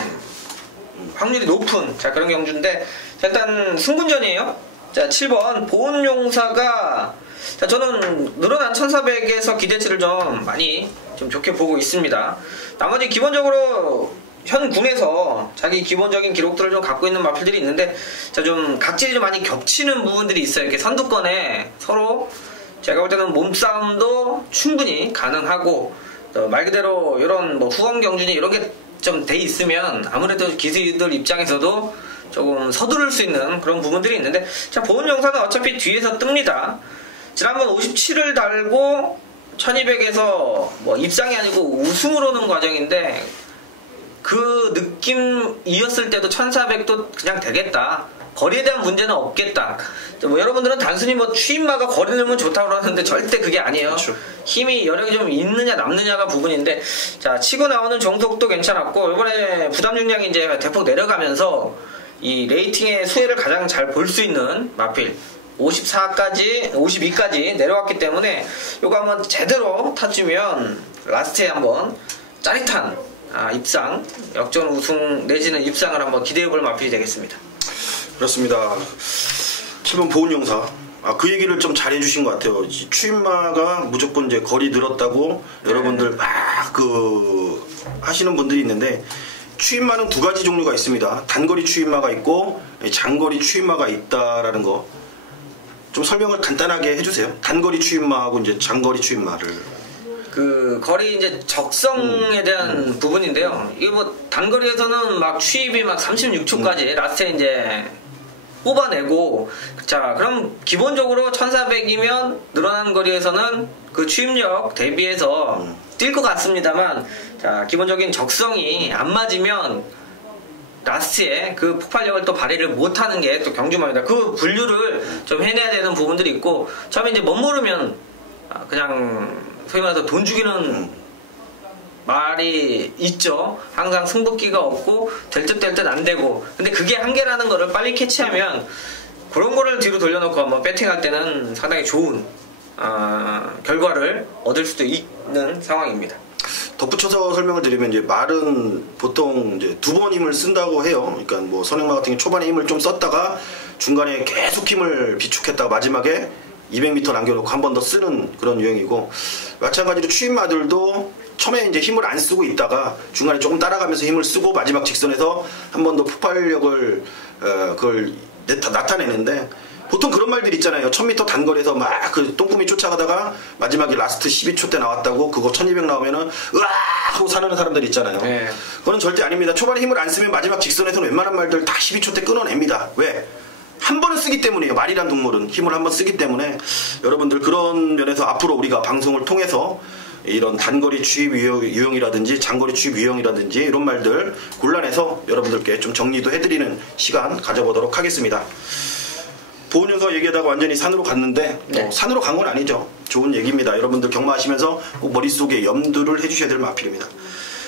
확률이 높은 그런 경주인데, 일단 승분전이에요. 자, 7번 보온용사가, 자, 저는 늘어난 1400에서 기대치를 좀 많이 좀 좋게 보고 있습니다. 나머지 기본적으로 현 군에서 자기 기본적인 기록들을 좀 갖고 있는 마필들이 있는데, 자, 좀 각질이 좀 많이 겹치는 부분들이 있어요. 이렇게 선두권에 서로 제가 볼 때는 몸싸움도 충분히 가능하고, 말 그대로 이런 뭐 후원 경주니 이런 게 좀 돼 있으면 아무래도 기수들 입장에서도 조금 서두를 수 있는 그런 부분들이 있는데, 자, 보온 영상은 어차피 뒤에서 뜹니다. 지난번 57을 달고 1200에서 뭐 입상이 아니고 우승을 오는 과정인데, 그 느낌이었을 때도 1400도 그냥 되겠다, 거리에 대한 문제는 없겠다. 뭐 여러분들은 단순히 뭐 추임마가 거리 늘면 좋다고 그러는데 절대 그게 아니에요. 그렇죠. 힘이 여력이 좀 있느냐 남느냐가 부분인데, 자, 치고 나오는 정속도 괜찮았고, 이번에 부담 중량이 이제 대폭 내려가면서 이 레이팅의 수혜를 가장 잘 볼 수 있는 마필 52까지 내려왔기 때문에, 요거 한번 제대로 타주면 라스트에 한번 짜릿한 입상, 역전 우승 내지는 입상을 한번 기대해볼 마필이 되겠습니다. 그렇습니다. 7번 보온용사, 그 얘기를 좀 잘해주신 것 같아요. 추임마가 무조건 이제 거리 늘었다고 여러분들 막 하시는 분들이 있는데, 추임마는 두 가지 종류가 있습니다. 단거리 추임마가 있고 장거리 추임마가 있다라는 거 좀 설명을 간단하게 해주세요. 단거리 추임마하고 이제 장거리 추임마를. 그 거리 이제 적성에 대한 부분인데요. 이거 뭐 단거리에서는 막 추입이 막 36초까지 라스트에 이제 뽑아내고, 자, 그럼 기본적으로 1400이면 늘어난 거리에서는 그 추입력 대비해서 뛸 것 같습니다만, 자, 기본적인 적성이 안 맞으면 라스트에 그 폭발력을 또 발휘를 못하는 게 또 경주마입니다. 그 분류를 좀 해내야 되는 부분들이 있고, 처음에 이제 멋모르면 그냥 소위 말해서 돈 주기는 말이 있죠. 항상 승복기가 없고 될 듯 될 듯 안 되고, 근데 그게 한계라는 거를 빨리 캐치하면 그런 거를 뒤로 돌려놓고 한번 배팅할 때는 상당히 좋은 결과를 얻을 수도 있는 상황입니다. 덧붙여서 설명을 드리면, 이제 말은 보통 이제 두 번 힘을 쓴다고 해요. 그러니까 뭐 선행마 같은 게 초반에 힘을 좀 썼다가 중간에 계속 힘을 비축했다가 마지막에 200m 남겨놓고 한 번 더 쓰는 그런 유형이고, 마찬가지로 추임마들도 처음에 이제 힘을 안 쓰고 있다가 중간에 조금 따라가면서 힘을 쓰고 마지막 직선에서 한 번 더 폭발력을 그걸 나타내는데 보통 그런 말들 있잖아요. 1000m 단거리에서 막 그 똥꾸미 쫓아가다가 마지막에 라스트 12초 때 나왔다고 그거 1200 나오면은 으아 하고 사는 사람들 있잖아요. 네. 그거는 절대 아닙니다. 초반에 힘을 안 쓰면 마지막 직선에서는 웬만한 말들 다 12초 때 끊어냅니다. 왜? 한 번은 쓰기 때문이에요. 말이란 동물은 힘을 한 번 쓰기 때문에 여러분들 그런 면에서 앞으로 우리가 방송을 통해서 이런 단거리 추입 유형이라든지 장거리 추입 유형이라든지 이런 말들 골라내서 여러분들께 좀 정리도 해드리는 시간 가져보도록 하겠습니다. 보훈윤서 얘기하다가 완전히 산으로 갔는데 네. 산으로 간 건 아니죠. 좋은 얘기입니다. 여러분들 경마하시면서 꼭 머릿속에 염두를 해주셔야 될 마필입니다.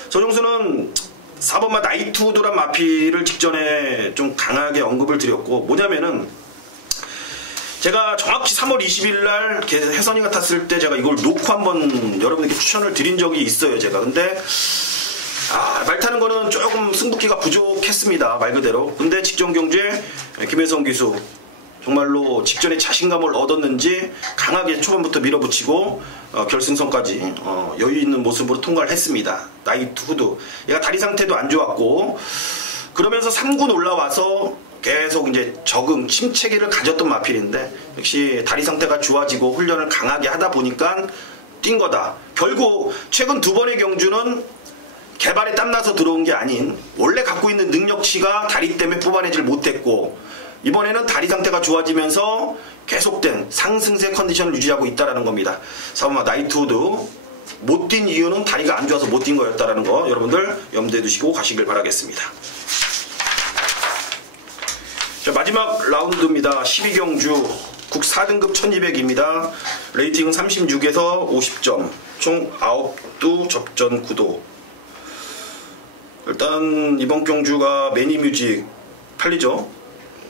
서정수는 4번마 나이트우드란 마필을 직전에 좀 강하게 언급을 드렸고 뭐냐면은 제가 정확히 3월 20일 날 해선이가 탔을 때 제가 이걸 놓고 한번 여러분에게 추천을 드린 적이 있어요. 제가 근데 말 타는 거는 조금 승부기가 부족했습니다. 말 그대로. 근데 직전 경주에 김혜성 기수 정말로 직전에 자신감을 얻었는지 강하게 초반부터 밀어붙이고 결승선까지 여유 있는 모습으로 통과를 했습니다. 나이트 후드. 얘가 다리 상태도 안 좋았고 그러면서 3군 올라와서 계속 이제 적응, 침체기를 가졌던 마필인데 역시 다리 상태가 좋아지고 훈련을 강하게 하다 보니까 뛴 거다. 결국 최근 두 번의 경주는 개발에 땀나서 들어온 게 아닌 원래 갖고 있는 능력치가 다리 때문에 뽑아내질 못했고 이번에는 다리 상태가 좋아지면서 계속된 상승세 컨디션을 유지하고 있다는 겁니다. 4번마 나이트우드 못 뛴 이유는 다리가 안 좋아서 못 뛴 거였다는 거 여러분들 염두에 두시고 가시길 바라겠습니다. 자, 마지막 라운드입니다. 12경주 국 4등급 1200입니다. 레이팅은 36에서 50점 총 9두 접전 9도. 일단 이번 경주가 매니뮤직 팔리죠.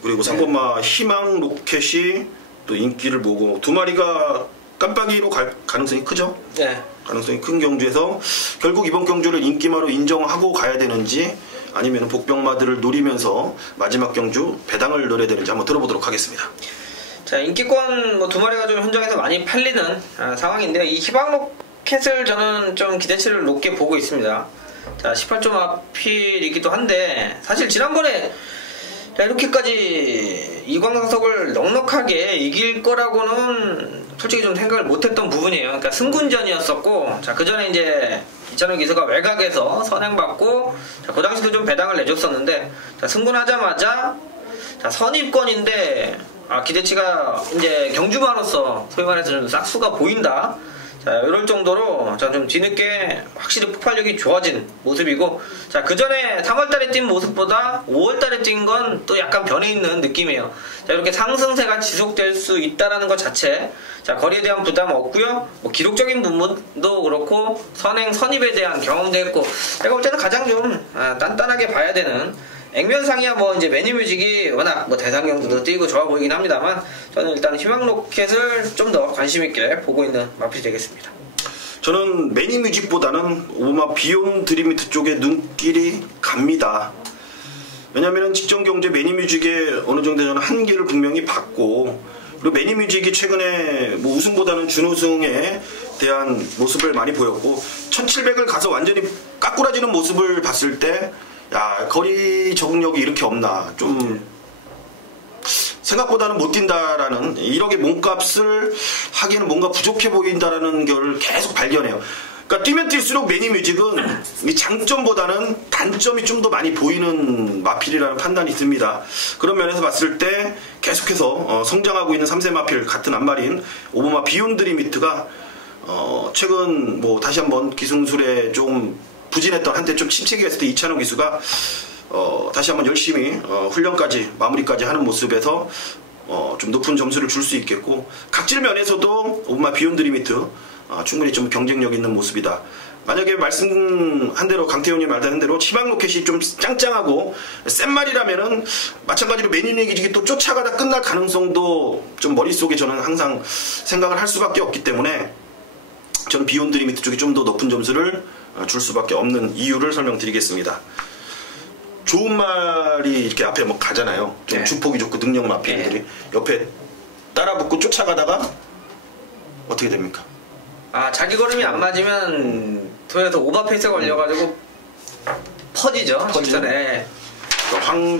그리고 3번마 희망 로켓이 또 인기를 모으고 두 마리가 깜빡이로 갈 가능성이 크죠? 네. 가능성이 큰 경주에서 결국 이번 경주를 인기마로 인정하고 가야 되는지 아니면 복병마들을 노리면서 마지막 경주 배당을 노려야 되는지 한번 들어보도록 하겠습니다. 자, 인기권 뭐 두 마리가 좀 현장에서 많이 팔리는 상황인데요. 이 희망 로켓을 저는 좀 기대치를 높게 보고 있습니다. 자, 18점 앞필이기도 한데 사실 지난번에 이렇게까지 이광석을 넉넉하게 이길 거라고는 솔직히 좀 생각을 못했던 부분이에요. 그러니까 승군전이었었고, 자, 그 전에 이제 이찬호 기수가 외곽에서 선행받고, 자, 그 당시도 좀 배당을 내줬었는데, 자, 승군하자마자, 자, 선입권인데, 기대치가 이제 경주마로서 소위 말해서 좀 싹수가 보인다. 자, 이럴 정도로 좀 뒤늦게 확실히 폭발력이 좋아진 모습이고, 자, 그 전에 3월달에 뛴 모습보다 5월달에 뛴 건 또 약간 변해 있는 느낌이에요. 자, 이렇게 상승세가 지속될 수 있다라는 것 자체, 자, 거리에 대한 부담 없고요. 뭐 기록적인 부분도 그렇고 선행 선입에 대한 경험도 했고, 내가 볼 때는 가장 좀 단단하게 봐야 되는. 액면상이야 뭐 이제 매니뮤직이 워낙 뭐 대상경주도 뛰고 좋아 보이긴 합니다만 저는 일단 희망 로켓을 좀 더 관심 있게 보고 있는 마필이 되겠습니다. 저는 매니뮤직보다는 오버마 비욘 드림미트 쪽에 눈길이 갑니다. 왜냐면은 직전 경제 매니뮤직에 어느 정도 저는 한계를 분명히 봤고 그리고 매니뮤직이 최근에 뭐 우승보다는 준우승에 대한 모습을 많이 보였고 1700을 가서 완전히 까꾸라지는 모습을 봤을 때 야, 거리 적응력이 이렇게 없나. 좀, 생각보다는 못 뛴다라는, 1억의 몸값을 하기에는 뭔가 부족해 보인다라는 걸 계속 발견해요. 그러니까 뛰면 뛸수록 매니뮤직은 이 장점보다는 단점이 좀 더 많이 보이는 마필이라는 판단이 듭니다. 그런 면에서 봤을 때 계속해서 성장하고 있는 3세 마필 같은 앞말인 오버마 비욘 드림미트가 최근 뭐 다시 한번 기승술에 좀 부진했던 한때 좀 침체기가 있을 때 이찬호 기수가 다시 한번 열심히 훈련까지 마무리까지 하는 모습에서 좀 높은 점수를 줄 수 있겠고 각질 면에서도 오브마 비욘 드림미트 충분히 좀 경쟁력 있는 모습이다. 만약에 말씀한 대로 강태훈이 말한 대로 치방 로켓이 좀 짱짱하고 센 말이라면은 마찬가지로 매니뮤직이 또 쫓아가다 끝날 가능성도 좀 머릿속에 저는 항상 생각을 할 수밖에 없기 때문에 저는 비욘 드림미트 쪽이 좀 더 높은 점수를 줄 수밖에 없는 이유를 설명드리겠습니다. 좋은 말이 이렇게 앞에 뭐 가잖아요. 좀 네. 주폭이 좋고 능력 마필들이 네. 옆에 따라붙고 쫓아가다가 어떻게 됩니까? 자기 걸음이 안 맞으면 토요에서 오버페이스가 걸려가지고 퍼지죠. 직전에.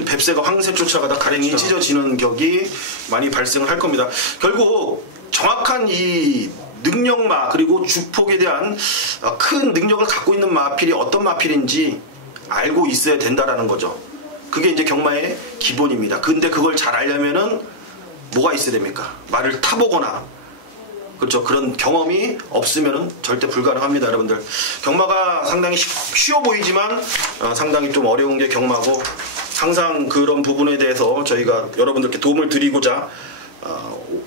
뱁새가 황새 쫓아가다 가랭이 찢어지는 격이 많이 발생을 할 겁니다. 결국 정확한 이 능력마 그리고 주폭에 대한 큰 능력을 갖고 있는 마필이 어떤 마필인지 알고 있어야 된다라는 거죠. 그게 이제 경마의 기본입니다. 근데 그걸 잘 알려면은 뭐가 있어야 됩니까? 말을 타보거나 그렇죠. 그런 경험이 없으면은 절대 불가능합니다, 여러분들. 경마가 상당히 쉬워 보이지만 상당히 좀 어려운 게 경마고 항상 그런 부분에 대해서 저희가 여러분들께 도움을 드리고자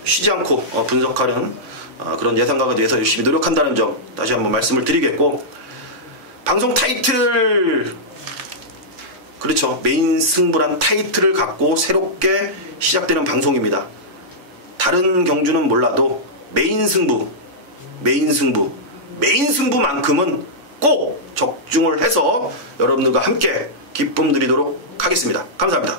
쉬지 않고 분석하는 그런 예상가에 대해서 열심히 노력한다는 점 다시 한번 말씀을 드리겠고, 방송 타이틀 그렇죠. 메인 승부란 타이틀을 갖고 새롭게 시작되는 방송입니다. 다른 경주는 몰라도 메인 승부만큼은 꼭 적중을 해서 여러분들과 함께 기쁨 드리도록 하겠습니다. 감사합니다.